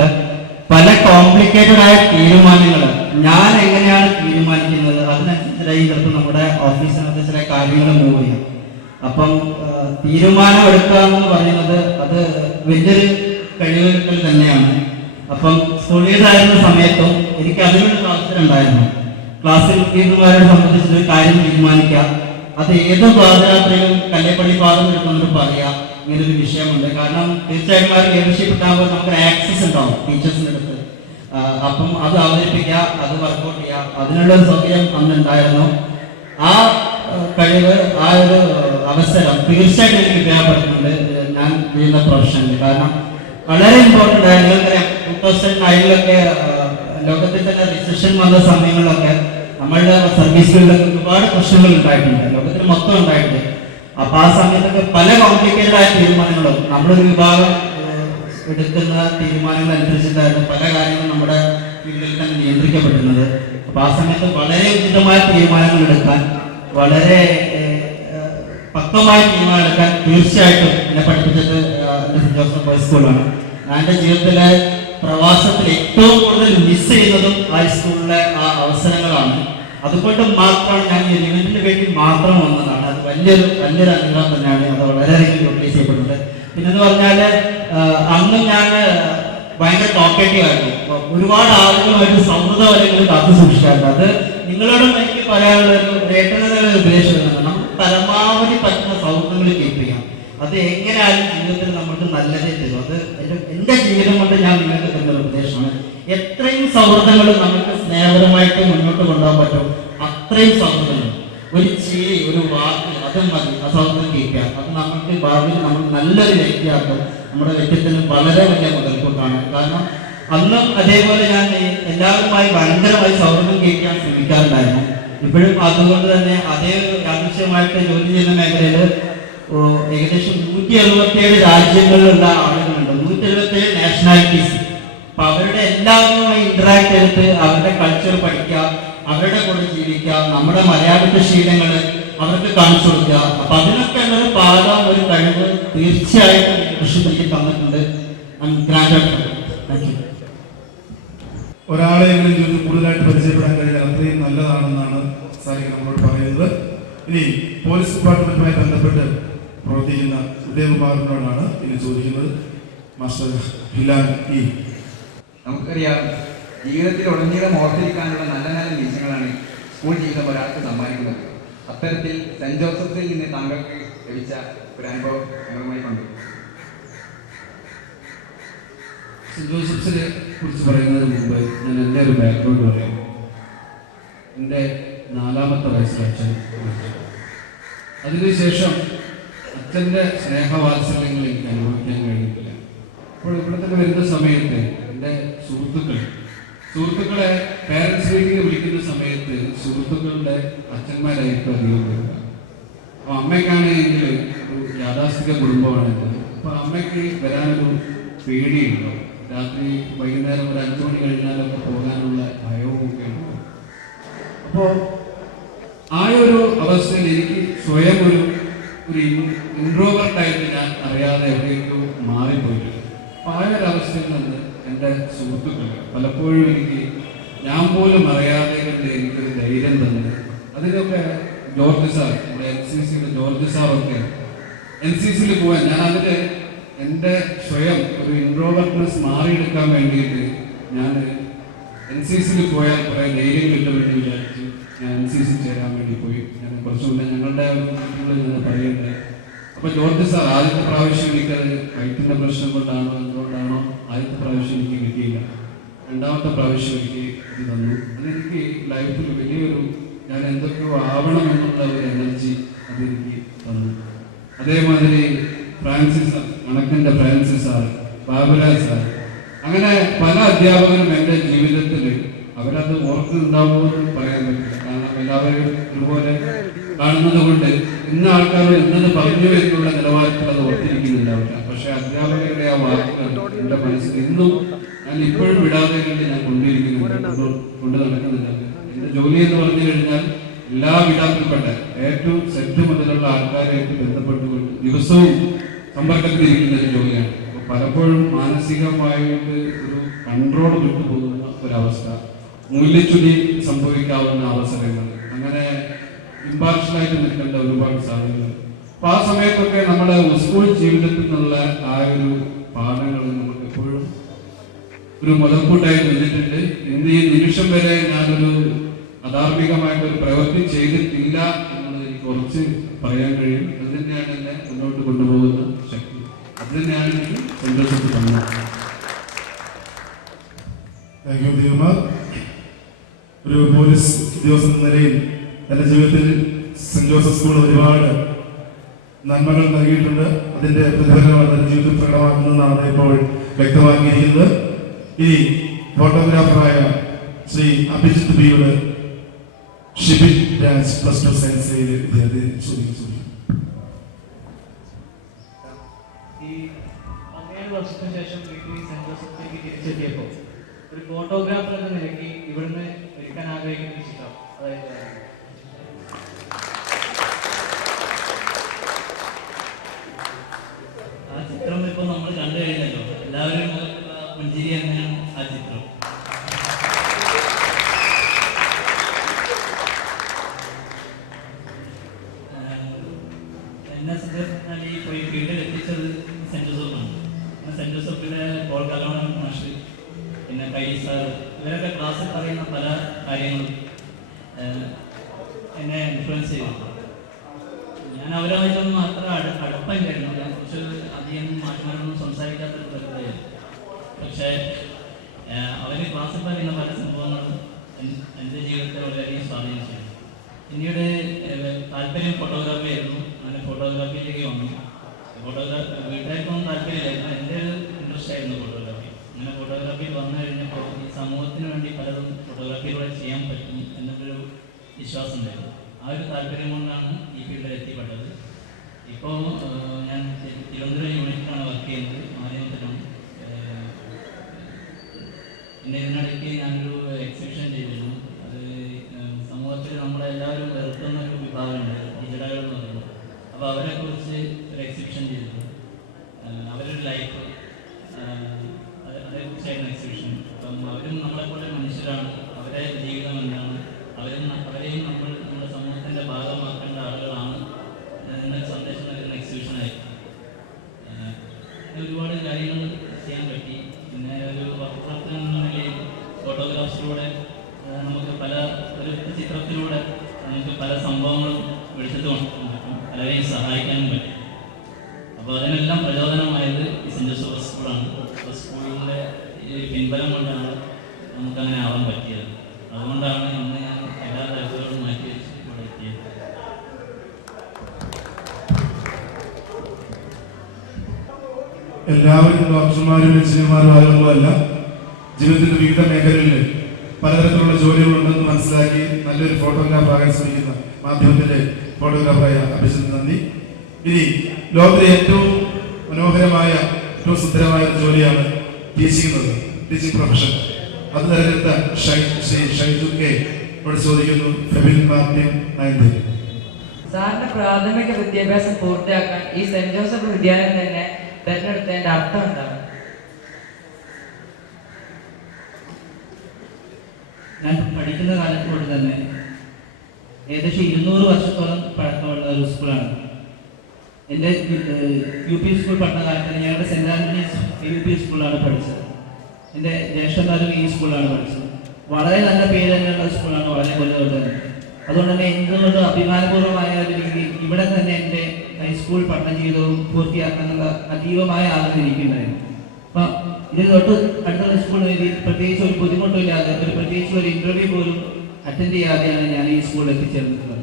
പല കോംപ്ലിക്കേറ്റഡ് ആയ തീരുമാനങ്ങൾ ഞാൻ എങ്ങനെയാണ് തീരുമാനിക്കുന്നത് അതിനനുസരിച്ചായി ചിലപ്പോൾ നമ്മുടെ ഓഫീസിനകത്ത് ചില കാര്യങ്ങൾ മൂവ് ചെയ്യും. അപ്പം തീരുമാനം എടുക്കുക എന്ന് പറയുന്നത് അത് വലിയൊരു കഴിവുകൾ തന്നെയാണ്. അപ്പം സ്കൂൾ ലീഡറായിരുന്ന സമയത്തും എനിക്ക് അതിനൊരു അവസരം ഉണ്ടായിരുന്നു. ക്ലാസ്സിൽ ലീഡർമാരെ സംബന്ധിച്ചൊരു കാര്യം തീരുമാനിക്കുക, അത് ഏത് പാദയാത്രയിലും കല്ലേപ്പള്ളി പാദം എടുക്കുന്നവർ പറയാം ഇങ്ങനൊരു വിഷയമുണ്ട്. കാരണം തീർച്ചയായിട്ടും ആ ലീഡർഷിപ്പ് ഉണ്ടാകുമ്പോൾ നമുക്ക് ആക്സസ് ഉണ്ടാവും ടീച്ചേഴ്സിൻ്റെ അടുത്ത്. അപ്പം അത് അവതരിപ്പിക്കുക, അത് വർക്കൗട്ട് ചെയ്യുക, അതിനുള്ളൊരു സൗകര്യം അന്നുണ്ടായിരുന്നു. ആ കഴിവ്, ആ ഒരു അവസരം തീർച്ചയായിട്ടും എനിക്ക് ഉപയോഗപ്പെടുത്തുന്നുണ്ട് ഞാൻ ചെയ്യുന്ന പ്രൊഫഷനിൽ. കാരണം വളരെ ഇമ്പോർട്ടൻ്റ് ആയ നിങ്ങൾക്കറിയാം 2009 ലോകത്തിൽ തന്നെ റിസഷൻ വന്ന സമയങ്ങളിലൊക്കെ നമ്മളുടെ സർവീസ് ഫീൽഡിലൊക്കെ ഒരുപാട് പ്രശ്നങ്ങൾ ഉണ്ടായിട്ടുണ്ട്, ലോകത്തിൽ മൊത്തം ഉണ്ടായിട്ടുണ്ട്. അപ്പൊ ആ സമയത്തൊക്കെ പല കോംപ്ലിക്കേറ്റഡ് ആയ തീരുമാനങ്ങളും നമ്മളൊരു വിഭാഗം എടുക്കുന്ന തീരുമാനങ്ങൾ അനുസരിച്ചിട്ടായിരുന്നു പല കാര്യങ്ങളും നമ്മുടെ ഫീൽഡിൽ തന്നെ നിയന്ത്രിക്കപ്പെടുന്നത്. അപ്പൊ ആ സമയത്ത് വളരെ ഉചിതമായ തീരുമാനങ്ങൾ എടുക്കാൻ, വളരെ പക്വമായ തീരുമാനം എടുക്കാൻ തീർച്ചയായിട്ടും എന്നെ പഠിപ്പിച്ചത് സെന്റ് ജോസഫ് ബോയ്സ് സ്കൂളാണ്. ഞാൻ എൻ്റെ ജീവിതത്തിലെ പ്രവാസത്തിൽ ഏറ്റവും കൂടുതൽ മിസ് ചെയ്യുന്നതും ആ സ്കൂളിലെ ആ അവസരങ്ങളാണ്. അതുകൊണ്ട് മാത്രമാണ് ഞാൻ ഈ ഇവന്റിന് വേണ്ടി മാത്രം വന്നതാണ്. അത് വലിയൊരു അനുഗ്രഹം തന്നെയാണ്. അത് വളരെയധികം യൂട്ടിലൈസ് ചെയ്യപ്പെടുന്നത്. പിന്നെന്ന് പറഞ്ഞാൽ അന്നും ഞാൻ ഭയങ്കര ടോക്കേറ്റീവ് ആയിരുന്നു. ഒരുപാട് ആളുകളുമായിട്ട് സൗഹൃദ വലയങ്ങൾ കാത്തു സൂക്ഷിക്കാറുണ്ട്. അത് നിങ്ങളോടും എനിക്ക് പറയാനുള്ള ഒരു ഏറ്റവും ഉപദേശമാണ്. നമുക്ക് പരമാവധി പറ്റുന്ന സൗഹൃദങ്ങൾ കീപ്പ് ചെയ്യാം. അത് എങ്ങനെയായാലും ജീവിതത്തിൽ നമുക്ക് നല്ലതേ തരും. അത് എൻ്റെ ജീവിതം കൊണ്ട് ഞാൻ നിങ്ങൾക്ക് തരുന്ന ഉപദേശമാണ്. എത്രയും സൗഹൃദങ്ങൾ നമുക്ക് സ്നേഹപരമായിട്ട് മുന്നോട്ട് കൊണ്ടുപോകാൻ പറ്റും അത്രയും സൗഹൃദങ്ങൾ. ഒരു ചിരി, ഒരു വാക്ക്, അത് മതി ആ സൗഹൃദം കേൾക്കുക. അത് നമുക്ക് ഭാവിയിൽ നമ്മൾ നല്ലൊരു വ്യക്തിയാക്കും. നമ്മുടെ വ്യക്തിത്വത്തിന് വളരെ വലിയ മുതൽക്കൂട്ടാണ്. കാരണം അന്നും അതേപോലെ ഞാൻ എല്ലാവരുമായി ഭയങ്കരമായി സൗഹൃദം കേൾക്കാൻ ശ്രമിക്കാറുണ്ടായിരുന്നു. ഇപ്പോഴും അതുകൊണ്ട് തന്നെ അതേ യാദൃശ്യമായിട്ട് ജോലി ചെയ്യുന്ന മേഖലയിൽ ഏകദേശം 177 രാജ്യങ്ങളിലുള്ള ആളുകളുണ്ട്, 177 നാഷണാലിറ്റീസ്. അപ്പൊ അവരുടെ എല്ലാവരുമായി ഇന്ററാക്ട് ചെയ്തിട്ട് അവരുടെ കൾച്ചർ പഠിക്കുക, അവരുടെ കൂടെ ജീവിക്കുക, നമ്മുടെ മലയാളത്തെ ശീലങ്ങൾ അവർക്ക് കാണിച്ചു കൊടുക്കുക. അപ്പൊ അതിനൊക്കെ ഉള്ളൊരു പാഠം, ഒരു കഴിവ് തീർച്ചയായിട്ടും കൃഷി എനിക്ക് തന്നിട്ടുണ്ട്. ഒരാളെങ്കിലും ജീവിതത്തിൽ കൂടുതലായിട്ട് പരിചയപ്പെടാൻ കഴിഞ്ഞാൽ അത്രയും നല്ലതാണെന്നാണ് സാരിക നമ്മളോട് പറയുന്നത്. ഇനി പോലീസ് ഡിപ്പാർട്ട്മെന്റുമായി ബന്ധപ്പെട്ട് പ്രവർത്തിക്കുന്ന ഉദയകുമാറിനോടാണ് ഇനി ചോദിക്കുന്നത്. Master Hilal E. നമുക്കറിയാം, ജീവിതത്തിൽ ഉടനീളം ഓർത്തിരിക്കാനുള്ള നല്ല നല്ല നിമിഷങ്ങളാണ് സ്കൂൾ ജീവിതം ഒരാൾക്ക് സമ്മാനിക്കുന്നത്. അത്തരത്തിൽ സെന്റ് ജോസഫിൽ നിന്ന് താങ്കൾക്ക് ലഭിച്ച ഒരു അനുഭവം ഞങ്ങളുമായി പങ്കു. സെന്റ് ജോസഫിനെ കുറിച്ച് പറയുന്നതിന് മുമ്പ് ഞാൻ എൻ്റെ ഒരു ബാക്ക്ഗ്രൗണ്ട് പറയാം. എൻ്റെ 4ാമത്തെ വയസ്സിൽ അച്ഛൻ മരിച്ചു. അതിനുശേഷം അച്ഛൻ്റെ സ്നേഹവാത്സല്യങ്ങൾ എനിക്ക് അനുഭവിക്കാൻ കഴിഞ്ഞിട്ടില്ല. അപ്പോൾ ഇവിടെ തന്നെ വരുന്ന സമയത്ത് എൻ്റെ സുഹൃത്തുക്കളെ പേരൻസ് മീറ്റിംഗ് വിളിക്കുന്ന സമയത്ത് സുഹൃത്തുക്കളുടെ അച്ഛന്മാരായിരിക്കും അധികം വരിക. അപ്പോൾ അമ്മയ്ക്കാണെങ്കിൽ ഒരു യാഥാസ്ഥിക കുടുംബമാണിത്. അപ്പോൾ അമ്മയ്ക്ക് വരാനൊരു പേടിയുണ്ടോ, രാത്രി വൈകുന്നേരം ഒരു 5 മണി കഴിഞ്ഞാലൊക്കെ പോകാനുള്ള ഭയവും ഒക്കെ ഉണ്ട്. അപ്പോൾ ആ ഒരു അവസ്ഥയിൽ എനിക്ക് സ്വയം ഒരു ഇൻട്രോവേർട്ടായിട്ട് ഞാൻ അറിയാതെ എവിടെയൊക്കെ മാറിപ്പോയിട്ടുണ്ട്. അപ്പോൾ ആ ഒരു അവസ്ഥയിൽ നിന്ന് എൻ്റെ സുഹൃത്തുക്കൾ പലപ്പോഴും എനിക്ക് ഞാൻ പോലും അറിയാതെ കൊണ്ട് എനിക്കൊരു ധൈര്യം തന്നത്. അതിലൊക്കെ ജോർജ് സാർ, നമ്മുടെ NCCയുടെ ജോർജ് സാറൊക്കെ NCCയിൽ പോകാൻ ഞാൻ അതിൽ എൻ്റെ സ്വയം ഒരു ഇൻട്രോവേർട്ട്നെസ് മാറിയെടുക്കാൻ വേണ്ടിയിട്ട് ഞാൻ NCCയിൽ പോയാൽ കുറേ ധൈര്യം കിട്ടുമെന്ന് വിചാരിച്ച് ഞാൻ NCC ചേരാൻ വേണ്ടി പോയി. ഞാൻ കുറച്ച് മുന്നേ ഞങ്ങളുടെ മീറ്റിങ്ങിൽ നിന്ന് പറയുന്നത്. അപ്പോൾ ജോർജ് സാർ ആദ്യത്തെ പ്രാവശ്യം എനിക്കത് വയറ്റിൻ്റെ പ്രശ്നം കൊണ്ടാണോ എന്തുകൊണ്ടാണോ ആദ്യത്തെ പ്രാവശ്യം എനിക്ക് കിട്ടിയില്ല. 2ാമത്തെ പ്രാവശ്യം എനിക്ക് ഇത് തന്നു. അതെനിക്ക് ലൈഫിൽ വലിയൊരു ഞാൻ എന്തൊക്കെയോ ആവണമെന്നുള്ള ഒരു എനർജി അതെനിക്ക് തന്നു. അതേമാതിരി ഫ്രാൻസിസ് സാർ, കണക്കിൻ്റെ ഫ്രാൻസിസ് സാർ, ബാബുരാജ് സാർ, അങ്ങനെ പല അധ്യാപകരും എൻ്റെ ജീവിതത്തിൽ അവരത് ഓർക്കുന്നുണ്ടാവുമെന്ന് പറയാൻ പറ്റില്ല. കാരണം എല്ലാവരും ഒരുപോലെ കാണുന്നത് കൊണ്ട് ഇന്ന ആൾക്കാർ എന്നത് പറഞ്ഞു എന്നുള്ള നിലവാരത്തിൽ അത് ഓർത്തിരിക്കുന്നുണ്ടാവില്ല. പക്ഷെ അധ്യാപകരുടെ ആ വാക്കുകൾ എൻ്റെ മനസ്സിൽ ഇന്നും ഞാൻ ഇപ്പോഴും വിടാതെ കണ്ട് ഞാൻ കൊണ്ടുവരുന്നുണ്ട്, കൊണ്ട് നടക്കുന്നുണ്ട്. എൻ്റെ ജോലി എന്ന് പറഞ്ഞു കഴിഞ്ഞാൽ എല്ലാ വിധത്തിൽപ്പെട്ട ഏറ്റവും സെറ്റ് മുതലുള്ള ആൾക്കാരായിട്ട് ബന്ധപ്പെട്ടുകൊണ്ട് ദിവസവും സമ്പർക്കത്തിലിരിക്കുന്ന ഒരു ജോലിയാണ്. അപ്പോൾ പലപ്പോഴും മാനസികമായിട്ട് ഒരു കൺട്രോൾ വിട്ടുപോകുന്ന ഒരവസ്ഥ, മൂല്യച്യുതി സംഭവിക്കാവുന്ന അവസരങ്ങൾ, അങ്ങനെ ഇമ്പാർഷ്യലായിട്ട് നിൽക്കേണ്ട ഒരുപാട് സാധ്യതകൾ. അപ്പോൾ ആ സമയത്തൊക്കെ നമ്മുടെ സ്കൂൾ ജീവിതത്തിൽ നിന്നുള്ള ആ ഒരു പാഠങ്ങൾ നമുക്ക് എപ്പോഴും ഒരു മുതൽക്കൂട്ടായി നിന്നിട്ടുണ്ട്. ഇന്ന് ഈ നിമിഷം വരെ ഞാനൊരു അധാർമികമായിട്ടൊരു പ്രവൃത്തി ചെയ്തിട്ടില്ല എന്നുള്ളത് എനിക്ക് ഉറച്ച് പറയാൻ കഴിയും. അത് തന്നെയാണ് എന്നെ മുന്നോട്ട് കൊണ്ടുപോകുന്ന ശക്തി. അത് തന്നെയാണ് എനിക്ക് സന്തോഷത്തിൽ തന്നത്. Thank you Udayakumar. ഒരു പോലീസ് ഉദ്യോഗസ്ഥൻ എന്ന നിലയിൽ എൻ്റെ ജീവിതത്തിൽ സെന്റ് ജോസഫ് സ്കൂൾ ഒരുപാട് നന്മകൾ നൽകിയിട്ടുണ്ട്. അതിന്റെ പ്രതിഫലനമാണ് എൻ്റെ ജീവിതത്തിൽ പ്രകടമാക്കുന്നതെന്നാണ് ഇപ്പോൾ വ്യക്തമാക്കിയിരിക്കുന്നത്. ഇനി ഫോട്ടോഗ്രാഫറായ ശ്രീ അഭിജിത്ത് ബിയുടെ ഷിബിൻ രാജ് +2 സയൻസ് വിദ്യാർത്ഥി ചോദിക്കും. ഈ 17 വർഷത്തിന് ശേഷം വീട്ടിൽ സെന്റ് ജോസഫിലേക്ക് തിരിച്ചെത്തിയപ്പോൾ ഒരു ഫോട്ടോഗ്രാഫർ എന്ന നിലയ്ക്ക് ഇവിടുന്ന് എടുക്കാൻ ആഗ്രഹിക്കുന്ന ചിത്രം, അതായത് ആ ചിത്രം ഇപ്പൊ നമ്മൾ കണ്ടു കഴിഞ്ഞല്ലോ. എല്ലാവരും പുഞ്ചിരി തന്നെയാണ് ആ ചിത്രം. എന്നെ ഈ ഫീൽഡിൽ എത്തിച്ചത് സെന്റ് ജോസഫാണ്. സെന്റ് ജോസഫിലെ പോൾ കലോണൻ മാഷ്, പിന്നെ കൈലി സാർ, ഇവരൊക്കെ ക്ലാസ്സിൽ പറയുന്ന പല കാര്യങ്ങളും എന്നെ ഇൻഫ്ലുവൻസ് ചെയ്തു. ഞാൻ അവരുമായിട്ടൊന്നും അത്ര അടുപ്പമില്ലായിരുന്നു. ഞാൻ കുറച്ച് അധികം മാഷന്മാരൊന്നും സംസാരിക്കാത്തൊരു പ്രകൃതിയായിരുന്നു. പക്ഷേ അവർ ക്ലാസ്സിൽ പറയുന്ന പല സംഭവങ്ങളും എൻ്റെ ജീവിതത്തെ വളരെയധികം സ്വാധീനം ചെയ്തു. പിന്നീട് താല്പര്യം ഫോട്ടോഗ്രാഫി ആയിരുന്നു. അങ്ങനെ ഫോട്ടോഗ്രാഫിയിലേക്ക് വന്നു. വീട്ടുകാർക്കൊന്നും താല്പര്യമില്ലായിരുന്നു. എൻ്റെ ഒരു ഇൻട്രസ്റ്റ് ആയിരുന്നു ഫോട്ടോഗ്രാഫി. അങ്ങനെ ഫോട്ടോഗ്രാഫിയിൽ വന്നു കഴിഞ്ഞപ്പോൾ ഈ സമൂഹത്തിന് വേണ്ടി പലതും ഫോട്ടോഗ്രാഫിയിലൂടെ ചെയ്യാൻ പറ്റും എന്നൊരു വിശ്വാസം ഉണ്ടായിരുന്നു. ആ ഒരു താല്പര്യം കൊണ്ടാണ് ഈ ഫീൽഡിൽ എത്തിപ്പെട്ടത്. ഇപ്പോൾ ഞാൻ തിരുവനന്തപുരം യൂണിറ്റിലാണ് വർക്ക് ചെയ്യുന്നത്, മാധ്യമത്തിലാണ്. പിന്നെ ഇതിനിടയ്ക്ക് ഞാനൊരു എക്സിബിഷൻ ചെയ്തിരുന്നു. അത് സമൂഹത്തിൽ നമ്മളെല്ലാവരും വെറുക്കുന്ന ഒരു വിഭാഗമുണ്ട്, ഹിജഡകൾ എന്ന് പറയുന്നത്. അപ്പോൾ അവരെക്കുറിച്ച് ഒരു എക്സിബിഷൻ ചെയ്തിരുന്നു. അവരൊരു ലൈഫ്, അതേക്കുറിച്ചായിരുന്നു എക്സിബിഷൻ. അപ്പം അവരും നമ്മളെപ്പോലെ മനുഷ്യരാണ്. അവരെ ജീവിതം എന്താണ്, അവരെയും നമ്മൾ നമ്മുടെ സമൂഹത്തിൻ്റെ ഭാഗമാക്കേണ്ട ആളുകളാണ് എന്നൊരു സന്ദേശം നൽകുന്ന എക്സിബിഷനായിരുന്നു. ഒരുപാട് കാര്യങ്ങൾ ചെയ്യാൻ പറ്റി. പിന്നെ ഒരു വസ്ത്രത്തിൽ നിന്നുണ്ടെങ്കിൽ ഫോട്ടോഗ്രാഫ്സിലൂടെ നമുക്ക് ഒരു ചിത്രത്തിലൂടെ നമുക്ക് പല സംഭവങ്ങളും വെളിച്ചത്ത് കൊണ്ടുപോകാൻ പറ്റും, പലരെയും സഹായിക്കാനും പറ്റും. അപ്പോൾ അതിനെല്ലാം പ്രചോദനമായത് ഈ സെന്റ് ജോസഫ് സ്കൂളാണ്. സ്കൂളിൻ്റെ ഈ പിൻബലം കൊണ്ടാണ് നമുക്കങ്ങനെ ആവാൻ പറ്റിയത്. അതുകൊണ്ടാണ് ഇന്ന് ഞാൻ എല്ലാ തരത്തിലും മാറ്റി വെച്ച് ഇവിടെ എത്തിയത്. എല്ലാവരും ഡോക്ടർമാരും എഞ്ചിനീയർമാരും ആയതൊന്നുമല്ല. ജീവിതത്തിന്റെ വിവിധ മേഖലകളിൽ പലതരത്തിലുള്ള ജോലികളുണ്ടെന്ന് മനസ്സിലാക്കി നല്ലൊരു ഫോട്ടോഗ്രാഫർ ആകാൻ ശ്രമിക്കുന്ന മാധ്യമത്തിന്റെ ഫോട്ടോഗ്രാഫറായ അഭിജിത്ത് നന്ദി. ഇനി ലോകത്തിലെ ഏറ്റവും മനോഹരമായ, ഏറ്റവും സുന്ദരമായ ഒരു ജോലിയാണ് ടീച്ചിങ് പ്രൊഫഷൻ. അത് തെരഞ്ഞെടുത്ത ഷൈജു കെ ഇവിടെ ചോദിക്കുന്നു. Febin Martin ninth. സാറിന്റെ പ്രാഥമിക വിദ്യാഭ്യാസം പൂർത്തിയാക്കാൻ ഈ സെന്റ് ജോസഫ് വിദ്യാലയം തന്നെ തെരഞ്ഞെടുത്തതിന്റെ അർത്ഥം എന്താണ്? ഞാൻ പഠിക്കുന്ന കാലത്ത് കൊണ്ട് തന്നെ ഏകദേശം 200 വർഷത്തോളം പഴക്കമുള്ള ഒരു സ്കൂളാണ്. എൻ്റെ യു പി സ്കൂൾ പഠന കാലത്ത് ഞങ്ങളുടെ സെൻറ് ആന്റണീസ് UP സ്കൂളിലാണ് പഠിച്ചത്. എൻ്റെ ജ്യേഷ്ഠന്മാരും ഈ സ്കൂളിലാണ് പഠിച്ചത്. വളരെ നല്ല പേര് തന്നെയുള്ള സ്കൂളാണ്, വളരെ കൊല്ലം തന്നെ. അതുകൊണ്ട് തന്നെ എന്തുകൊണ്ട് അഭിമാനപൂർവമായ ഒരു രീതിയിൽ ഇവിടെ തന്നെ എൻ്റെ ഹൈസ്കൂൾ പഠന ജീവിതവും പൂർത്തിയാക്കാനുള്ള അതീവമായ ആഗ്രഹം എനിക്കുണ്ടായിരുന്നു. അപ്പം ഇത് തൊട്ട് അടുത്തുള്ള സ്കൂളിൽ പ്രത്യേകിച്ച് ഒരു ബുദ്ധിമുട്ടില്ലാതെ, പ്രത്യേകിച്ച് ഒരു ഇൻ്റർവ്യൂ പോലും അറ്റൻഡ് ചെയ്യാതെയാണ് ഞാൻ ഈ സ്കൂളിൽ എത്തിച്ചേർന്നിട്ടുള്ളത്.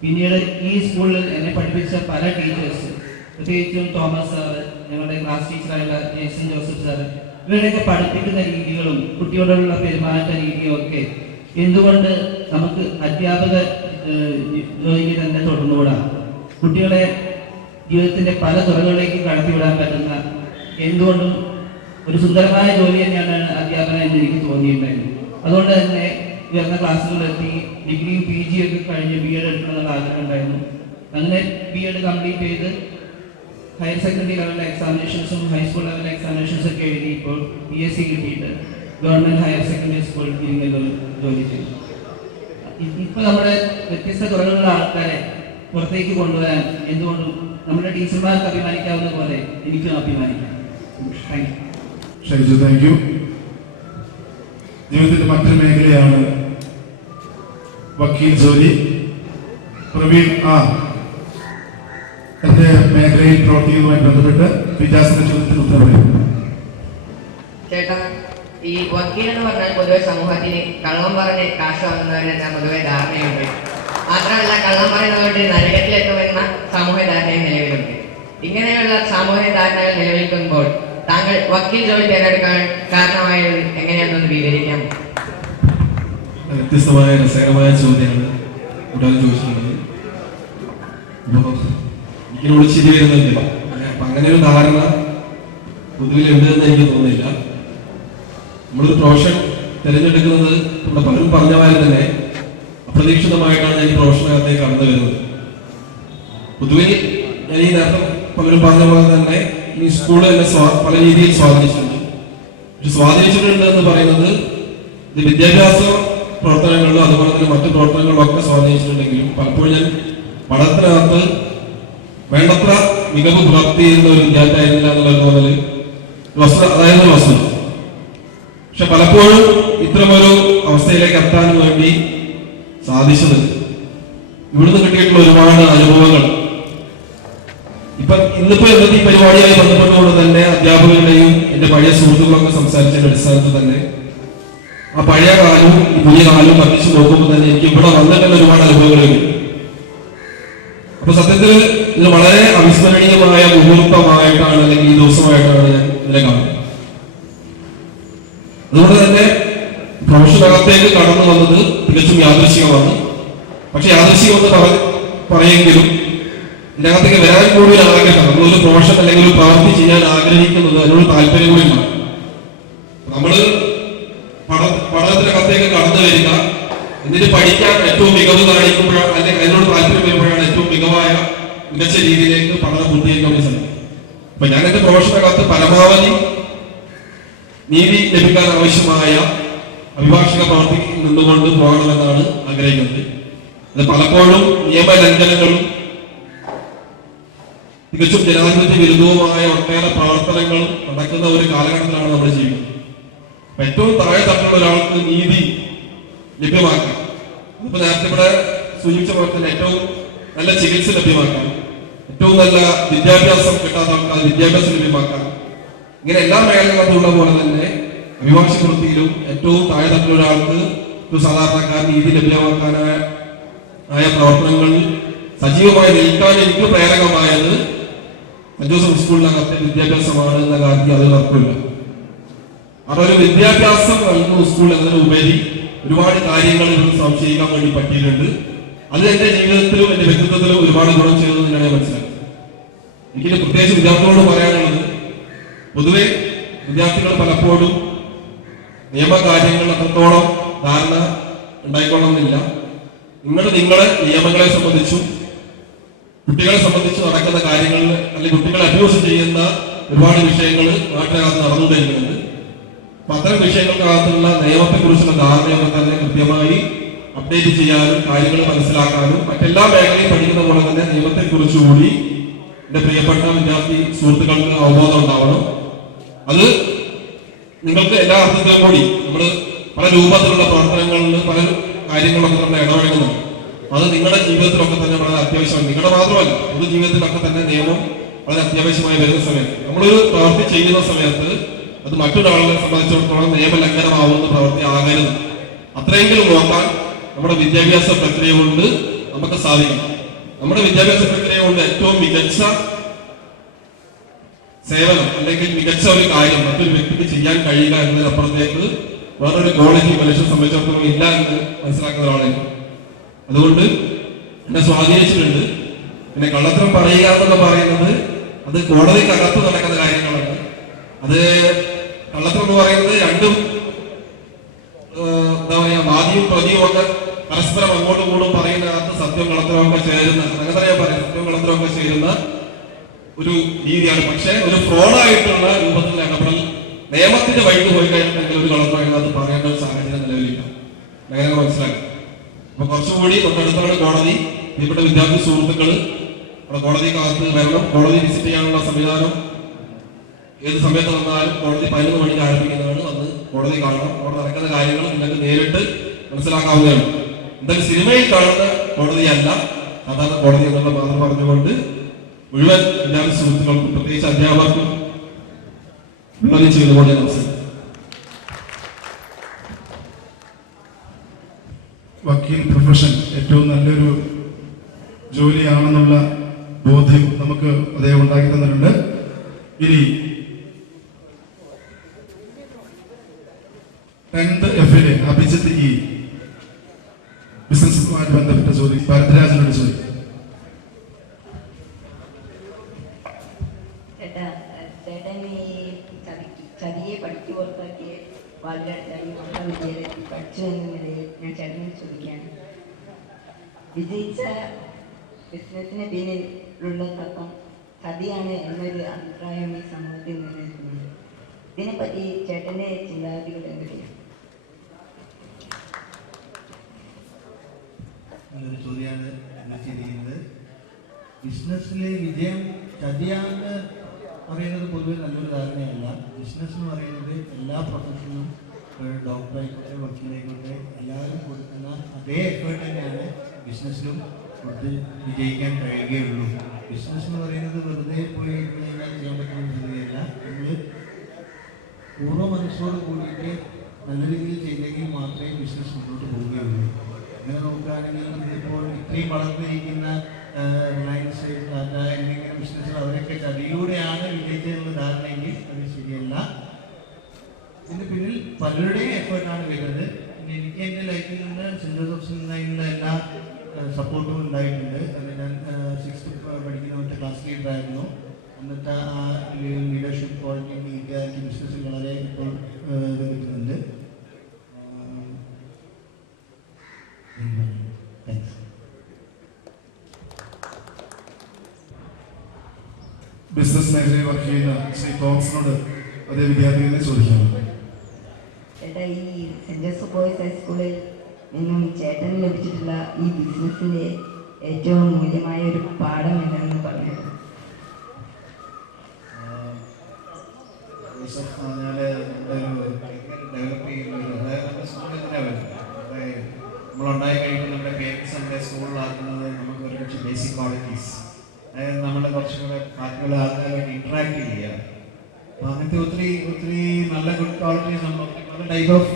പിന്നീട് ഈ സ്കൂളിൽ എന്നെ പഠിപ്പിച്ച പല ടീച്ചേഴ്സ്, പ്രത്യേകിച്ചും തോമസ് സാറ്, ഞങ്ങളുടെ ക്ലാസ് ടീച്ചറായുള്ള ജേസൺ ജോസഫ് സാറ്, ഇവരുടെയൊക്കെ പഠിപ്പിക്കുന്ന രീതികളും കുട്ടിയോടുള്ള പെരുമാറ്റ രീതിയും ഒക്കെ എന്തുകൊണ്ട് നമുക്ക് അധ്യാപക ജോലിയിൽ തന്നെ തുടർന്നുകൂടാ? കുട്ടികളെ ജീവിതത്തിന്റെ പല തുറകളിലേക്ക് കടത്തിവിടാൻ പറ്റുന്ന എന്തുകൊണ്ടും ഒരു സുന്ദരമായ ജോലി തന്നെയാണ് അധ്യാപനം എന്ന് എനിക്ക് തോന്നിയിട്ടുണ്ടായിരുന്നു. അതുകൊണ്ട് തന്നെ ഉയർന്ന ക്ലാസ്സുകളിലെത്തി ഡിഗ്രിയും PG ഒക്കെ കഴിഞ്ഞ് BEd എടുക്കണമെന്നുള്ള ആഗ്രഹം ഉണ്ടായിരുന്നു. അങ്ങനെ BEd കംപ്ലീറ്റ് ചെയ്ത് ഹയർ സെക്കൻഡറി ലെവലിലെ എക്സാമിനേഷൻസും ഹൈസ്കൂൾ ലെവലിലെ എക്സാമിനേഷൻസും ഒക്കെ എഴുതി ഇപ്പോൾ PSC കിട്ടിയിട്ട് ഗവൺമെൻറ് ഹയർ സെക്കൻഡറി സ്കൂൾ ഇരിങ്ങല്ലൂരിൽ ജോലി ചെയ്തു. ഇപ്പോൾ നമ്മുടെ വ്യത്യസ്ത തുറകളുള്ള ആൾക്കാരെ പുറത്തേക്ക് കൊണ്ടുവരാൻ എന്തുകൊണ്ടും നമ്മുടെ ടീച്ചർമാർക്ക് അഭിമാനിക്കാവുന്ന പോലെ എനിക്കും അഭിമാനിക്കാം. Thank you. Shaiju, thank you. ജീവിതത്തിന്റെ മറ്റൊരു മേഖലയാണ് വക്കീൽ ജോലി. പ്രവീൺ എന്റെ മേഖലയിൽ പ്രവർത്തിക്കുന്നതുമായി ബന്ധപ്പെട്ട് വിജാസിന്റെ ചോദ്യത്തിന് ഉത്തരം പറയും. ചേട്ടാ, ഈ വക്കീൽ എന്ന് പറഞ്ഞാൽ പൊതുവെ സമൂഹത്തിൽ കള്ളം പറഞ്ഞ് കാശ് വാങ്ങുന്നവരെന്നെ പൊതുവെ ധാരണയുണ്ട്. മാത്രമല്ല, കള്ളം പറയുന്നതുകൊണ്ട് നരകത്തിലെത്തുമെന്ന സാമൂഹ്യ ധാരണയും നിലവിലുണ്ട്. ഇങ്ങനെയുള്ള സാമൂഹ്യ ധാരണകൾ നിലനിൽക്കുമ്പോൾ താങ്കൾ വക്കീൽ ജോലി തിരഞ്ഞെടുക്കാൻ കാരണമായത് എങ്ങനെയാണെന്ന് വിവരിക്കാം? വ്യത്യസ്തമായ രസകരമായ ചോദ്യമാണ് ഇവിടെ ചോദിച്ചിട്ടുള്ളത്. എനിക്കിനോട് ചിരി വരുന്നില്ല. അപ്പം അങ്ങനെ ഒരു ധാരണ പൊതുവിൽ ഉണ്ടെന്ന് എനിക്ക് തോന്നുന്നില്ല. നമ്മളൊരു പ്രൊഫഷൻ തിരഞ്ഞെടുക്കുന്നത് ഇവിടെ പലരും പറഞ്ഞ മാതിരി തന്നെ അപ്രതീക്ഷിതമായിട്ടാണ് ഞാൻ ഈ പ്രൊഫഷനകത്തേക്ക് കടന്നു വരുന്നത്. പൊതുവിൽ ഞാൻ ഈ നേരത്തെ പലരും പറഞ്ഞ പോലെ തന്നെ ഈ സ്കൂൾ എന്നെ പല രീതിയിൽ സ്വാധീനിച്ചിട്ടുണ്ട്. പക്ഷെ സ്വാധീനിച്ചിട്ടുണ്ട് എന്ന് പറയുന്നത് ഇത് വിദ്യാഭ്യാസ പ്രവർത്തനങ്ങളിലും അതുപോലെ തന്നെ മറ്റു പ്രവർത്തനങ്ങളിലും ഒക്കെ സ്വാധീനിച്ചിട്ടുണ്ടെങ്കിലും പലപ്പോഴും ഞാൻ പഠനത്തിനകത്ത് വേണ്ടത്ര മികവ് പുലർത്തി ചെയ്യുന്ന ഒരു വിദ്യാർത്ഥി ആയിരുന്നില്ല എന്നുള്ള തോന്നല് അതായത് വസ്തുത. പക്ഷെ പലപ്പോഴും ഇത്തരമൊരു അവസ്ഥയിലേക്ക് എത്താൻ വേണ്ടി സാധിച്ചത് ഇവിടുന്ന് കിട്ടിയിട്ടുള്ള ഒരുപാട് അനുഭവങ്ങൾ. ഇന്നിപ്പോ ഈ പരിപാടിയായി ബന്ധപ്പെട്ടുകൊണ്ട് തന്നെ അധ്യാപകരുടെയും എന്റെ പഴയ സുഹൃത്തുക്കളൊക്കെ സംസാരിച്ചതിന്റെ അടിസ്ഥാനത്തിൽ തന്നെ ആ പഴയ കാലവും ഈ പുതിയ കാലവും പറ്റിച്ചു നോക്കുമ്പോൾ തന്നെ എനിക്ക് ഇവിടെ വന്നിട്ടുള്ള ഒരുപാട് അനുഭവങ്ങളുണ്ട്. അപ്പൊ സത്യത്തിൽ ഇത് വളരെ അവിസ്മരണീയമായ മുഹൂർത്തമായിട്ടാണ് അല്ലെങ്കിൽ ഈ ദിവസമായിട്ടാണ് ഞാൻ ഇതിനെ കാണുന്നത്. അതുകൊണ്ട് തന്നെ പ്രൊഫഷനകത്തേക്ക് കടന്നു വന്നത് തികച്ചും യാദൃശ്ചികമാണ്. പക്ഷെ യാദൃശ്ചികമെന്ന് പറയെങ്കിലും ഇതിനകത്തേക്ക് വരാൻ കൂടുതൽ ആഗ്രഹം, നമ്മളൊരു പ്രൊഫഷൻ അല്ലെങ്കിൽ ഒരു പ്രവൃത്തി ചെയ്യാൻ ആഗ്രഹിക്കുന്നത് അതിനോട് താല്പര്യം കൂടിയാണ്. നമ്മള് പഠനത്തിനകത്തേക്ക് കടന്നു വരിക, എന്നിട്ട് പഠിക്കാൻ ഏറ്റവും മികവ് കാണിക്കുമ്പോഴാണ് അല്ലെങ്കിൽ അതിനോട് താല്പര്യം വരുമ്പോഴാണ് ഏറ്റവും മികച്ച രീതിയിലേക്ക് പഠനം പൂർത്തീകരിക്കാൻ വേണ്ടി സാധിക്കും. അപ്പൊ ഞാൻ എന്റെ പ്രൊഫഷനകത്ത് പരമാവധി നീതി ലഭിക്കാൻ ആവശ്യമായ അഭിഭാഷക പ്രവർത്തിയിൽ നിന്നുകൊണ്ട് പോകണമെന്നാണ് ആഗ്രഹിക്കുന്നത്. അത് പലപ്പോഴും നിയമലംഘനങ്ങളും തികച്ചും ജനാധിപത്യ വിരുദ്ധവുമായ ഒട്ടേറെ പ്രവർത്തനങ്ങളും നടക്കുന്ന ഒരു കാലഘട്ടത്തിലാണ് നമ്മൾ ജീവിക്കുന്നത്. ഏറ്റവും താഴെ തട്ടുള്ള ഒരാൾക്ക് നീതി ലഭ്യമാക്കാൻ, ഇപ്പൊ നേരത്തെ ഇവിടെ സൂചിപ്പിച്ച പോലെ തന്നെ ഏറ്റവും നല്ല ചികിത്സ ലഭ്യമാക്കാൻ, ഏറ്റവും നല്ല വിദ്യാഭ്യാസം കിട്ടാത്ത ആൾക്കാർ വിദ്യാഭ്യാസം ലഭ്യമാക്കാൻ, ഇങ്ങനെ എല്ലാ മേഖലകളിലുള്ള പോലെ തന്നെ അഭിഭാഷക വൃത്തിയിലും ഏറ്റവും താഴെ തട്ടുള്ള ഒരാൾക്ക് ഒരു സാധാരണക്കാർ നീതി ലഭ്യമാക്കാനായ പ്രവർത്തനങ്ങളിൽ സജീവമായി നിൽക്കാൻ എനിക്ക് പ്രേരകമായത് സെന്റ് ജോസഫ് സ്കൂളിനകത്തെ വിദ്യാഭ്യാസമാണ് എന്ന കാര്യത്തിൽ അത് തർക്കമില്ല. അതൊരു വിദ്യാഭ്യാസം നൽകുന്ന സ്കൂൾ എന്നതിനുപരി ഒരുപാട് കാര്യങ്ങൾ ഇവിടെ സംശയിക്കാൻ വേണ്ടി പറ്റിയിട്ടുണ്ട്. അത് എന്റെ ജീവിതത്തിലും എന്റെ വ്യക്തിത്വത്തിലും ഒരുപാട് ഗുണം ചെയ്തതെന്ന് ഞാൻ മനസ്സിലാക്കി. എനിക്ക് പ്രത്യേകിച്ച് വിദ്യാർത്ഥികളോട് പറയാനുള്ളത്, പൊതുവെ വിദ്യാർത്ഥികൾ പലപ്പോഴും നിയമകാര്യങ്ങൾ അത്രത്തോളം ധാരണ ഉണ്ടായിക്കൊള്ളുന്നില്ല. നിങ്ങളെ നിയമങ്ങളെ സംബന്ധിച്ചും കുട്ടികളെ സംബന്ധിച്ച് നടക്കുന്ന കാര്യങ്ങളിൽ അല്ലെങ്കിൽ കുട്ടികളെ അബ്യൂസ് ചെയ്യുന്ന ഒരുപാട് വിഷയങ്ങൾ നാട്ടിനകത്ത് നടന്നുകൊണ്ടിരിക്കുന്നുണ്ട്. അപ്പൊ അത്തരം വിഷയങ്ങൾക്കകത്തുള്ള നിയമത്തെക്കുറിച്ചുള്ള ധാരണയൊക്കെ തന്നെ കൃത്യമായി അപ്ഡേറ്റ് ചെയ്യാനും കാര്യങ്ങൾ മനസ്സിലാക്കാനും മറ്റെല്ലാ മേഖലയും പഠിക്കുന്ന പോലെ തന്നെ നിയമത്തെക്കുറിച്ചുകൂടി എന്റെ പ്രിയപ്പെട്ട വിദ്യാർത്ഥി സുഹൃത്തുക്കൾക്ക് അവബോധം ഉണ്ടാവണം. അത് നിങ്ങൾക്ക് എല്ലാ അർത്ഥത്തിലും കൂടി നമ്മൾ പല രൂപത്തിലുള്ള പ്രവർത്തനങ്ങളിൽ പല കാര്യങ്ങളൊക്കെ നമ്മൾ ഇടപഴകുന്നുണ്ട്. അത് നിങ്ങളുടെ ജീവിതത്തിലൊക്കെ തന്നെ വളരെ അത്യാവശ്യമാണ്. നിങ്ങളുടെ മാത്രമല്ല, പൊതു ജീവിതത്തിലൊക്കെ തന്നെ നിയമം വളരെ അത്യാവശ്യമായി വരുന്ന സമയത്ത് നമ്മളൊരു പ്രവൃത്തി ചെയ്യുന്ന സമയത്ത് അത് മറ്റൊരാളെ സംബന്ധിച്ചിടത്തോളം നിയമലംഘനമാവുന്ന പ്രവൃത്തി ആകരുത്. അത്രയെങ്കിലും നോക്കാൻ നമ്മുടെ വിദ്യാഭ്യാസ പ്രക്രിയ കൊണ്ട് നമുക്ക് സാധിക്കണം. നമ്മുടെ വിദ്യാഭ്യാസ പ്രക്രിയ കൊണ്ട് ഏറ്റവും മികച്ച സേവനം അല്ലെങ്കിൽ മികച്ച ഒരു കാര്യം മറ്റൊരു വ്യക്തിക്ക് ചെയ്യാൻ കഴിയുക എന്നതിനപ്പുറത്തേക്ക് വേറൊരു ക്വാളിറ്റി മനുഷ്യനെ സംബന്ധിച്ചിടത്തോളം ഇല്ല എന്ന് മനസ്സിലാക്കുന്ന ഒരാളാണ്. അതുകൊണ്ട് എന്നെ സ്വാധീനിച്ചിട്ടുണ്ട്. പിന്നെ കള്ളത്തരം പറയുക എന്നൊക്കെ പറയുന്നത് അത് കോടതിക്കകത്ത് നടക്കുന്ന കാര്യങ്ങളാണ്. അത് കള്ളത്തരം എന്ന് പറയുന്നത് രണ്ടും എന്താ പറയാ വാദിയും പ്രതിയും ഒക്കെ പരസ്പരം അങ്ങോട്ടും ഇങ്ങോട്ടും പറയുന്നതിനകത്ത് സത്യവും കള്ളത്തരവും ഒക്കെ ചേരുന്ന അങ്ങനെ പറയാൻ പറയാം സത്യവും കള്ളത്തരവും ഒക്കെ ചേരുന്ന ഒരു രീതിയാണ്. പക്ഷേ ഒരു ഫ്രോഡായിട്ടുള്ള രൂപത്തിൽ ഇടപെടൽ നിയമത്തിന്റെ വഴിക്ക് പോയി കഴിഞ്ഞിട്ടുണ്ടെങ്കിൽ ഒരു കളക്ടറായിട്ട് അത് പറയേണ്ട ഒരു സാഹചര്യം നിലവിലില്ല. അങ്ങനെ മനസ്സിലാക്കാം. അപ്പൊ കുറച്ചുകൂടി തൊട്ടടുത്താണ് കോടതി. ഇവിടെ വിദ്യാർത്ഥി സുഹൃത്തുക്കള് അവിടെ കോടതിക്കകത്ത് വരണം. കോടതി വിസിറ്റ് ചെയ്യാനുള്ള സംവിധാനം ഏത് സമയത്ത് വന്നാലും കോടതി 11 മണിക്ക് ആരംഭിക്കുന്നതാണ്. വന്ന് കോടതി കാണണം. അവിടെ നടക്കുന്ന കാര്യങ്ങൾ നിങ്ങൾക്ക് നേരിട്ട് മനസ്സിലാക്കാവുന്നതാണ്. എന്തായാലും സിനിമയിൽ കാണുന്ന കോടതിയല്ല സാധാരണ കോടതി എന്നുള്ള മാത്രം പറഞ്ഞുകൊണ്ട് മുഴുവൻ വിദ്യാർത്ഥി സുഹൃത്തുക്കൾക്കും പ്രത്യേകിച്ച് അധ്യാപകർക്കും വിളി ചെയ്തുകൊണ്ട് അവസരം. വക്കീൽ പ്രൊഫഷൻ ഏറ്റവും നല്ലൊരു ജോലിയാണെന്നുള്ള ബോധ്യം നമുക്ക് അദ്ദേഹം ഉണ്ടാക്കി തന്നിട്ടുണ്ട്. ഇനി 10th F-ലെ അഭിജിത്ത് ഇ ബിസിനസ്സുമായിട്ട് ബന്ധപ്പെട്ട ചോദ്യം ഭരതരാജനോട് ചോദിക്കും. ചേട്ടൻ ഈ ചതിയെ പഠിച്ചു പുറത്താക്കിയ വാതിലടച്ചാൽ മഹാവിദ്യാലയത്തിൽ പഠിച്ചു എന്ന നിലയിൽ ഞാൻ ചേട്ടനെ ചോദിക്കുകയാണ്. വിജയിച്ച ബിസിനസിന് പിന്നിലുള്ള തത്വം ചതിയാണ് എന്നൊരു അഭിപ്രായം ഈ സമൂഹത്തിൽ നിലനിൽക്കുന്നുണ്ട്. ഇതിനെപ്പറ്റി ചേട്ടന്റെ ചിന്താഗതികൾ എന്തൊക്കെയാണ്? നല്ലൊരു ചോദ്യമാണ് ചെയ്തിരിക്കുന്നത്. ബിസിനസ്സിലെ വിജയം ചതിയാണെന്ന് പറയുന്നത് പൊതുവെ നല്ലൊരു ധാരണയല്ല. ബിസിനസ് എന്ന് പറയുന്നത് എല്ലാ പ്രൊഫഷനും ഡോക്ടറായിക്കോട്ടെ വക്കീലായിക്കോട്ടെ എല്ലാവരും കൊടുക്കുന്ന അതേ എഫേർട്ട് തന്നെയാണ് ബിസിനസ്സിലും കൊടുത്ത് വിജയിക്കാൻ കഴിയുകയുള്ളൂ. ബിസിനസ് എന്ന് പറയുന്നത് വെറുതെ പോയി കഴിഞ്ഞാൽ ചെയ്യാൻ പറ്റുന്ന രീതിയല്ല. നമ്മൾ പൂർവ്വ മനസ്സോട് കൂടിയിട്ട് നല്ല രീതിയിൽ ചെയ്തെങ്കിൽ മാത്രമേ ബിസിനസ് മുന്നോട്ട് പോവുകയുള്ളൂ. അങ്ങനെ നോക്കുകയാണെങ്കിൽ ഇപ്പോൾ ഇത്രയും വളർന്നിരിക്കുന്ന റിലയൻസ്, ടാറ്റ എന്നിങ്ങനെ ബിസിനസ്സുകൾ അവരൊക്കെ ചതിയിലൂടെയാണ് വിജയിച്ചതെന്നുള്ള ധാരണയെങ്കിൽ അത് ശരിയല്ല. ഇതിൻ്റെ പിന്നിൽ പലരുടെയും എഫേർട്ടാണ് വരുന്നത്. പിന്നെ എനിക്ക് എൻ്റെ ലൈഫിൽ നിന്ന് സെൻറ്റ് ജോസഫ്സിൽ നിന്നുള്ള എല്ലാ സപ്പോർട്ടും ഉണ്ടായിട്ടുണ്ട്. അത് ഞാൻ 6th പഠിക്കുന്ന മറ്റേ ക്ലാസ് ലീഡറായിരുന്നു. അന്നത്തെ ആ ലീഡർഷിപ്പ് ക്വാളിറ്റി എനിക്ക് ബിസിനസ്സിൽ വളരെ ഇപ്പോൾ ഇത് കിട്ടുന്നുണ്ട്. ബിസിനസ് മേഖലയിൽ വർക്ക് ചെയ്യുന്ന ശ്രീ തോമസിനോട് അതേ വിദ്യാർത്ഥികളെ ചോദിക്കാറുണ്ട്. ചേട്ടാ, ഈ സെൻറ് ജോസഫ് ബോയ്സ് ഹൈസ്കൂളിൽ നിന്നും ചേട്ടന് ലഭിച്ചിട്ടുള്ള ഈ ബിസിനസ്സിന്റെ ഏറ്റവും മൂല്യമായ ഒരു പാഠം എന്താണെന്ന് പറഞ്ഞത്? ഡെവലപ്പ് ചെയ്യുന്ന അതായത് നമ്മുടെ സ്കൂളിൽ തന്നെ വരുന്നത് നമ്മളുണ്ടായി കഴിയുമ്പോൾ നമ്മുടെ പേരൻസ് നമ്മുടെ സ്കൂളിലാക്കുന്നത് നമുക്ക് ഒരുമിച്ച് ബേസിക് ക്വാളിറ്റീസ്, അതായത് നമ്മുടെ കുറച്ചും കൂടെ ബാക്കിയുള്ള ആൾക്കാരുമായിട്ട് ഇന്ററാക്ട് ചെയ്യുക. അപ്പോൾ അങ്ങനത്തെ ഒത്തിരി ഒത്തിരി നല്ല ഗുഡ് ക്വാളിറ്റീസ് നമ്മൾ പല ടൈപ്പ് ഓഫ്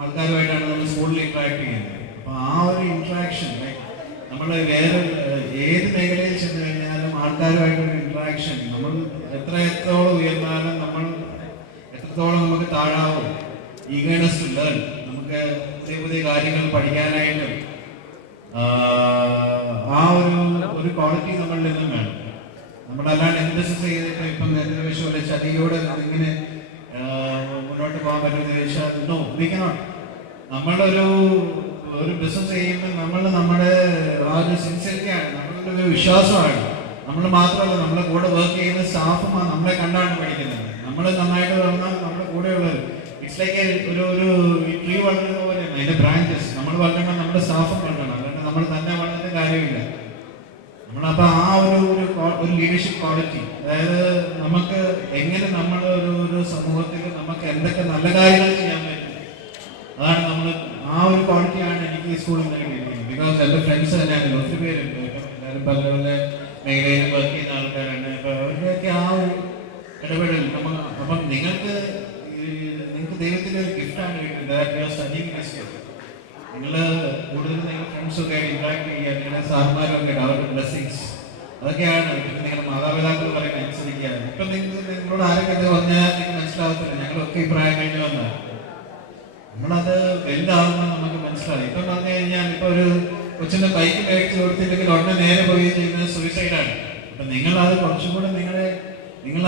ആൾക്കാരുമായിട്ടാണ് നമ്മൾ സ്കൂളിൽ ഇന്ററാക്ട് ചെയ്യുന്നത്. അപ്പോൾ ആ ഒരു ഇന്ററാക്ഷൻ നമ്മൾ വേറെ ഏത് മേഖലയിൽ ചെന്ന് കഴിഞ്ഞാലും ആൾക്കാരുമായിട്ടൊരു ഇന്ററാക്ഷൻ നമ്മൾ എത്രത്തോളം ഉയർന്നാലും നമ്മൾ എത്രത്തോളം നമുക്ക് താഴാവും. ഈഗർനെസ് ടു ലേൺ, നമുക്ക് പുതിയ പുതിയ കാര്യങ്ങൾ പഠിക്കാനായിട്ട് ആ ഒരു ക്വാളിറ്റി നമ്മളിൽ നിന്നും വേണം. നമ്മളല്ലാണ്ട് എന്ത് ബിസിനസ് ചെയ്തിട്ട് ഇപ്പം നേരത്തെ വിഷയമില്ല ചതിയോടെ ഇങ്ങനെ മുന്നോട്ട് പോകാൻ പറ്റുമെന്ന് ചോദിച്ചാൽ നോ, വി കനോട്ട്. നമ്മളൊരു ബിസിനസ് ചെയ്യുമ്പോൾ നമ്മുടെ ആ ഒരു സിൻസിയറിറ്റിയാണ്, നമ്മളുടെ ഒരു വിശ്വാസമാണ്. നമ്മൾ മാത്രമല്ല, നമ്മളെ കൂടെ വർക്ക് ചെയ്യുന്ന സ്റ്റാഫുമാണ് നമ്മളെ കണ്ടാണ് പഠിക്കുന്നത്. നമ്മൾ നന്നായിട്ട് വളർന്നാൽ നമ്മുടെ കൂടെയുള്ളവർ ഇറ്റ്സ് ലൈക്ക് ഒരു ട്രീ വളരുന്ന പോലെയാണ് അതിന്റെ ബ്രാഞ്ചസ്. നമ്മൾ വളരണം, നമ്മുടെ സ്റ്റാഫും വളരണം, അല്ലാണ്ട് നമ്മൾ തന്നെ വളർന്നിട്ട് കാര്യമില്ല. നമ്മളപ്പോൾ ആ ഒരു ലീഡർഷിപ്പ് ക്വാളിറ്റി, അതായത് നമുക്ക് എങ്ങനെ നമ്മൾ ഒരു സമൂഹത്തിൽ നമുക്ക് എന്തൊക്കെ നല്ല കാര്യങ്ങൾ ചെയ്യാൻ പറ്റും, അതാണ് നമ്മൾ ആ ഒരു ക്വാളിറ്റിയാണ് എനിക്ക് ഈ സ്കൂളിൽ നിന്ന് കിട്ടിയിരിക്കുന്നത്. ബിക്കോസ് എൻ്റെ ഫ്രണ്ട്സ് തന്നെയാണ്, ഒത്തിരി പേരുണ്ട്, എല്ലാവരും പല പല മേഖലയിൽ വർക്ക് ചെയ്യുന്ന ആൾക്കാരാണ്. അപ്പോൾ അവരുടെയൊക്കെ ആ ഒരു ഇടപെടൽ അപ്പം നിങ്ങൾക്ക് ദൈവത്തിൻ്റെ ഒരു ഗിഫ്റ്റാണ് കിട്ടുന്നത്. നിങ്ങൾ കൂടുതൽ നിങ്ങളുടെ ഫ്രണ്ട്സൊക്കെ ആയിട്ട് ഇന്ററാക്ട് ചെയ്യുക, നിങ്ങളുടെ സാർമാരൊക്കെ അവരുടെ ബ്ലെസ്സിങ്സ്, അതൊക്കെയാണ് നിങ്ങളുടെ മാതാപിതാക്കൾ പറയുന്നത് അനുസരിക്കുക. ഇപ്പം നിങ്ങളോട് ആരൊക്കെ ഇത് പറഞ്ഞാൽ നിങ്ങൾക്ക് മനസ്സിലാവത്തില്ല. ഞങ്ങളൊക്കെ ഈ പ്രായം കഴിഞ്ഞ് വന്നാൽ നമ്മളത് വലുതാവുമ്പോൾ നമുക്ക് മനസ്സിലാവും. ഇപ്പം പറഞ്ഞു കഴിഞ്ഞാൽ ഇപ്പോൾ ഒരു കൊച്ചിൻ്റെ ബൈക്ക് മേടിച്ച് കൊടുത്തില്ലെങ്കിൽ ഉടനെ നേരെ പോയി ചെയ്യുന്നത് സൂയിസൈഡാണ്. അപ്പം നിങ്ങളത് കുറച്ചും കൂടെ നിങ്ങൾ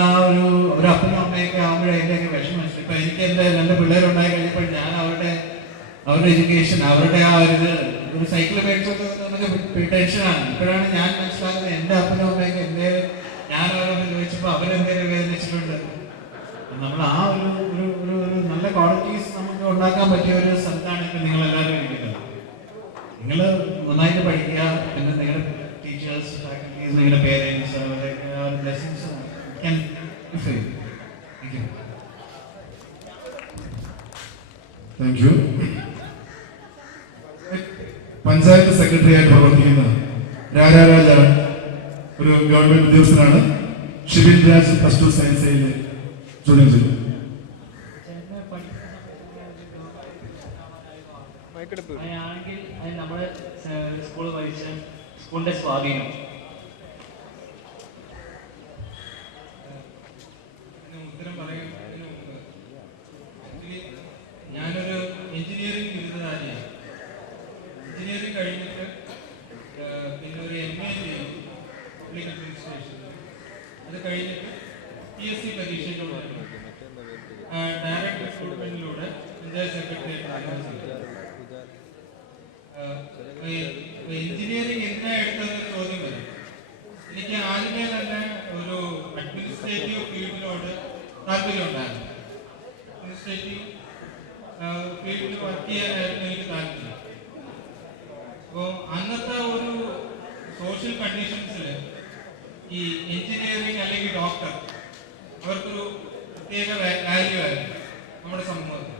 ആ ഒരു അപ്പനും അമ്മയൊക്കെ ആകുമ്പോഴേ അതിൻ്റെയൊക്കെ വിഷമം മനസ്സിലായി. ഇപ്പം എനിക്ക് എൻ്റെ 2 പിള്ളേരുണ്ടായി കഴിഞ്ഞപ്പോൾ ഞാൻ അവരുടെ എഡ്യൂക്കേഷൻ, അവരുടെ ആ ഒരു ഒരു സൈക്കിൾ മേടിച്ചോണ്ട് നമുക്ക് ടെൻഷനാണ്. ഇപ്പോഴാണ് ഞാൻ മനസ്സിലാക്കുന്നത് എൻ്റെ അപ്പനും അമ്മയൊക്കെ എന്തേലും ഞാൻ അവരൊക്കെ ചോദിച്ചപ്പോൾ അവരെന്തേലും വേദനിച്ചിട്ടുണ്ട്. നമ്മൾ ആ ഒരു ഒരു ഒരു ഒരു നല്ല ക്വാളിറ്റീസ് നമുക്ക് ഉണ്ടാക്കാൻ പറ്റിയ ഒരു സ്ഥലത്താണ് ഇപ്പം നിങ്ങളെല്ലാവരും ഇരിക്കുന്നത്. നിങ്ങൾ നന്നായിട്ട് പഠിക്കുക, പിന്നെ നിങ്ങളുടെ ടീച്ചേഴ്സ്, ഫാക്കൽറ്റീസ്, നിങ്ങളുടെ പേരൻസ്, അവരുടെ blessings can give you. Thank you. Panchayat secretary ആയിട്ട് പ്രവർത്തിക്കുന്ന രാജാരാജാണ്, ഒരു ഗവൺമെന്റ് ഉദ്യോഗസ്ഥനാണ്. ഷിബിൻ രാജ് പ്ലസ് 2 സയൻസിൽ ചോദ്യം ചെയ്തു. ആണെങ്കിൽ അത് നമ്മുടെ സ്കൂൾ പഠിച്ച സ്കൂളിന്റെ സ്വാധീനം. ഉത്തരം പറയുന്നതിന് മുമ്പ് ഞാനൊരു എഞ്ചിനീയറിംഗ് ബിരുദധാരിയാണ്. എഞ്ചിനീയറിംഗ് കഴിഞ്ഞിട്ട് പിന്നെ ഒരു MA ചെയ്തു പബ്ലിക് അഡ്മിനിസ്ട്രേഷൻ. അത് കഴിഞ്ഞിട്ട് PSC പരീക്ഷയ്ക്ക് പോയി ഡയറക്ട് റിക്രൂട്ട്മെന്റിലൂടെ പഞ്ചായത്ത് സെക്രട്ടറി എഞ്ചിനീയറിംഗ് എന്തിനാ എടുത്തതെന്ന് ചോദ്യം വരും. എനിക്ക് ആദ്യമേ തന്നെ ഒരു അഡ്മിനിസ്ട്രേറ്റീവ് ഫീൽഡിനോട് താല്പര്യം ഉണ്ടായിരുന്നു. അഡ്മിനിസ്ട്രേറ്റീവ് ഫീൽഡിൽ വർക്ക് ചെയ്യാനായിരുന്നു എനിക്ക് താല്പര്യം. അപ്പോൾ അന്നത്തെ ഒരു സോഷ്യൽ കണ്ടീഷൻസിൽ ഈ എഞ്ചിനീയറിംഗ് അല്ലെങ്കിൽ ഡോക്ടർ അവർക്കൊരു പ്രത്യേക വാല്യൂ ആയിരുന്നു നമ്മുടെ സമൂഹത്തിൽ.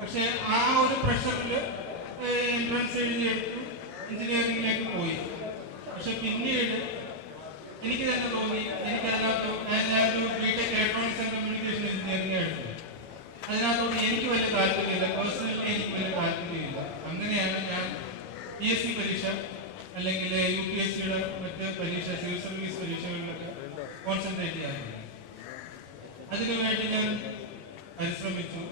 പക്ഷെ ആ ഒരു പ്രഷറിൽ എൻട്രൻസ് എഴുതിയെടുത്തു, എഞ്ചിനീയറിംഗിലേക്ക് പോയി. പക്ഷെ പിന്നീട് എനിക്ക് തന്നെ തോന്നി, എനിക്കതിനകത്ത് ഞാനൊരു BTech electronics and communication engineering എടുത്തു. അതിനകത്തോട്ട് എനിക്ക് വലിയ താല്പര്യമില്ല, പേഴ്സണലി എനിക്ക് വലിയ താല്പര്യമില്ല. അങ്ങനെയാണ് ഞാൻ PSC പരീക്ഷ അല്ലെങ്കിൽ UPSCയുടെ മറ്റ് പരീക്ഷ, സിവിൽ സർവീസ് പരീക്ഷകളിലൊക്കെ കോൺസെൻട്രേറ്റ് ചെയ്യാറുണ്ട്. അതിനുവേണ്ടി ഞാൻ പരിശ്രമിച്ചു.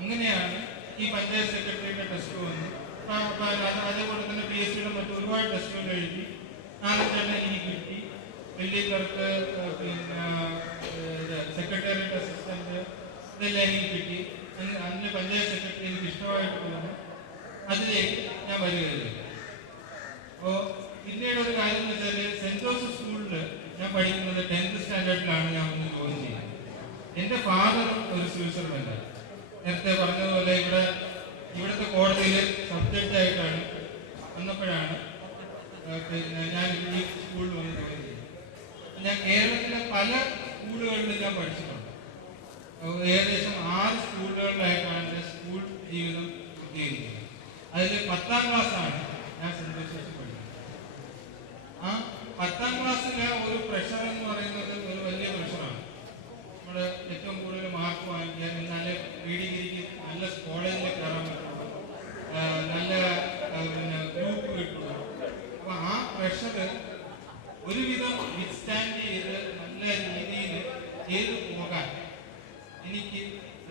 അങ്ങനെയാണ് ഈ പഞ്ചായത്ത് സെക്രട്ടറിയുടെ ടെസ്റ്റ് വന്നു. അതേപോലെ തന്നെ PSCയുടെ മറ്റ് ഒരുപാട് ടെസ്റ്റുകൾ എഴുതി 4 എനിക്ക് കിട്ടി. വലിയ ക്ലർക്ക്, പിന്നെ സെക്രട്ടേറിയറ്റ് അസിസ്റ്റന്റ്, ഇതെല്ലാം എനിക്ക് കിട്ടി. അന്ന് പഞ്ചായത്ത് സെക്രട്ടറി എനിക്ക് ഇഷ്ടമായിട്ട് തോന്നുന്നു. അതിലേക്ക് ഞാൻ വരികയില്ല. അപ്പോൾ പിന്നീട് ഒരു കാര്യം എന്ന് വെച്ചാൽ സെന്റ് ജോസഫ് സ്കൂളിൽ ഞാൻ പഠിക്കുന്നത് 10th സ്റ്റാൻഡേർഡിലാണ് ഞാൻ ഒന്ന് ജോയിൻ ചെയ്യുന്നത്. എൻ്റെ ഫാദറും ഒരു സിവിൽ സർവൻ്റാണ്. നേരത്തെ പറഞ്ഞതുപോലെ ഇവിടുത്തെ കോടതിയിൽ സബ്ജക്റ്റ് ആയിട്ടാണ് വന്നപ്പോഴാണ് പിന്നെ ഞാൻ ഈ സ്കൂളിൽ വന്ന് ജോയിൻ ചെയ്തത്. ഞാൻ കേരളത്തിലെ പല സ്കൂളുകളിലും ഞാൻ പഠിച്ചിട്ടുണ്ട്. ഏകദേശം 6 സ്കൂളുകളിലായിട്ടാണ് എൻ്റെ സ്കൂൾ ജീവിതം പൂർത്തീകരിക്കുന്നത്. അതിൽ 10ാം ക്ലാസ്സാണ് ഞാൻ സെന്റ് ജോസഫിൽ പഠിക്കുന്നത്. ആ 10ാം ക്ലാസ്സിലെ ഒരു പ്രഷർ എന്ന് പറയുന്നത് ഒരു വലിയ പ്രഷറാണ്. നമ്മുടെ ഏറ്റവും കൂടുതൽ മാർക്ക് വാങ്ങിക്കാൻ, എന്നാലേ ഡിഗ്രിക്ക് നല്ല കോളേജിൽ കയറാൻ പറ്റുള്ളൂ, നല്ല പിന്നെ ഗ്രൂപ്പ് കിട്ടുള്ളൂ. അപ്പൊ ആ പ്രഷർ ഒരുവിധം വിത്ത്സ്റ്റാൻഡ് ചെയ്ത് നല്ല രീതിയിൽ ചെയ്തു പോകാൻ എനിക്ക്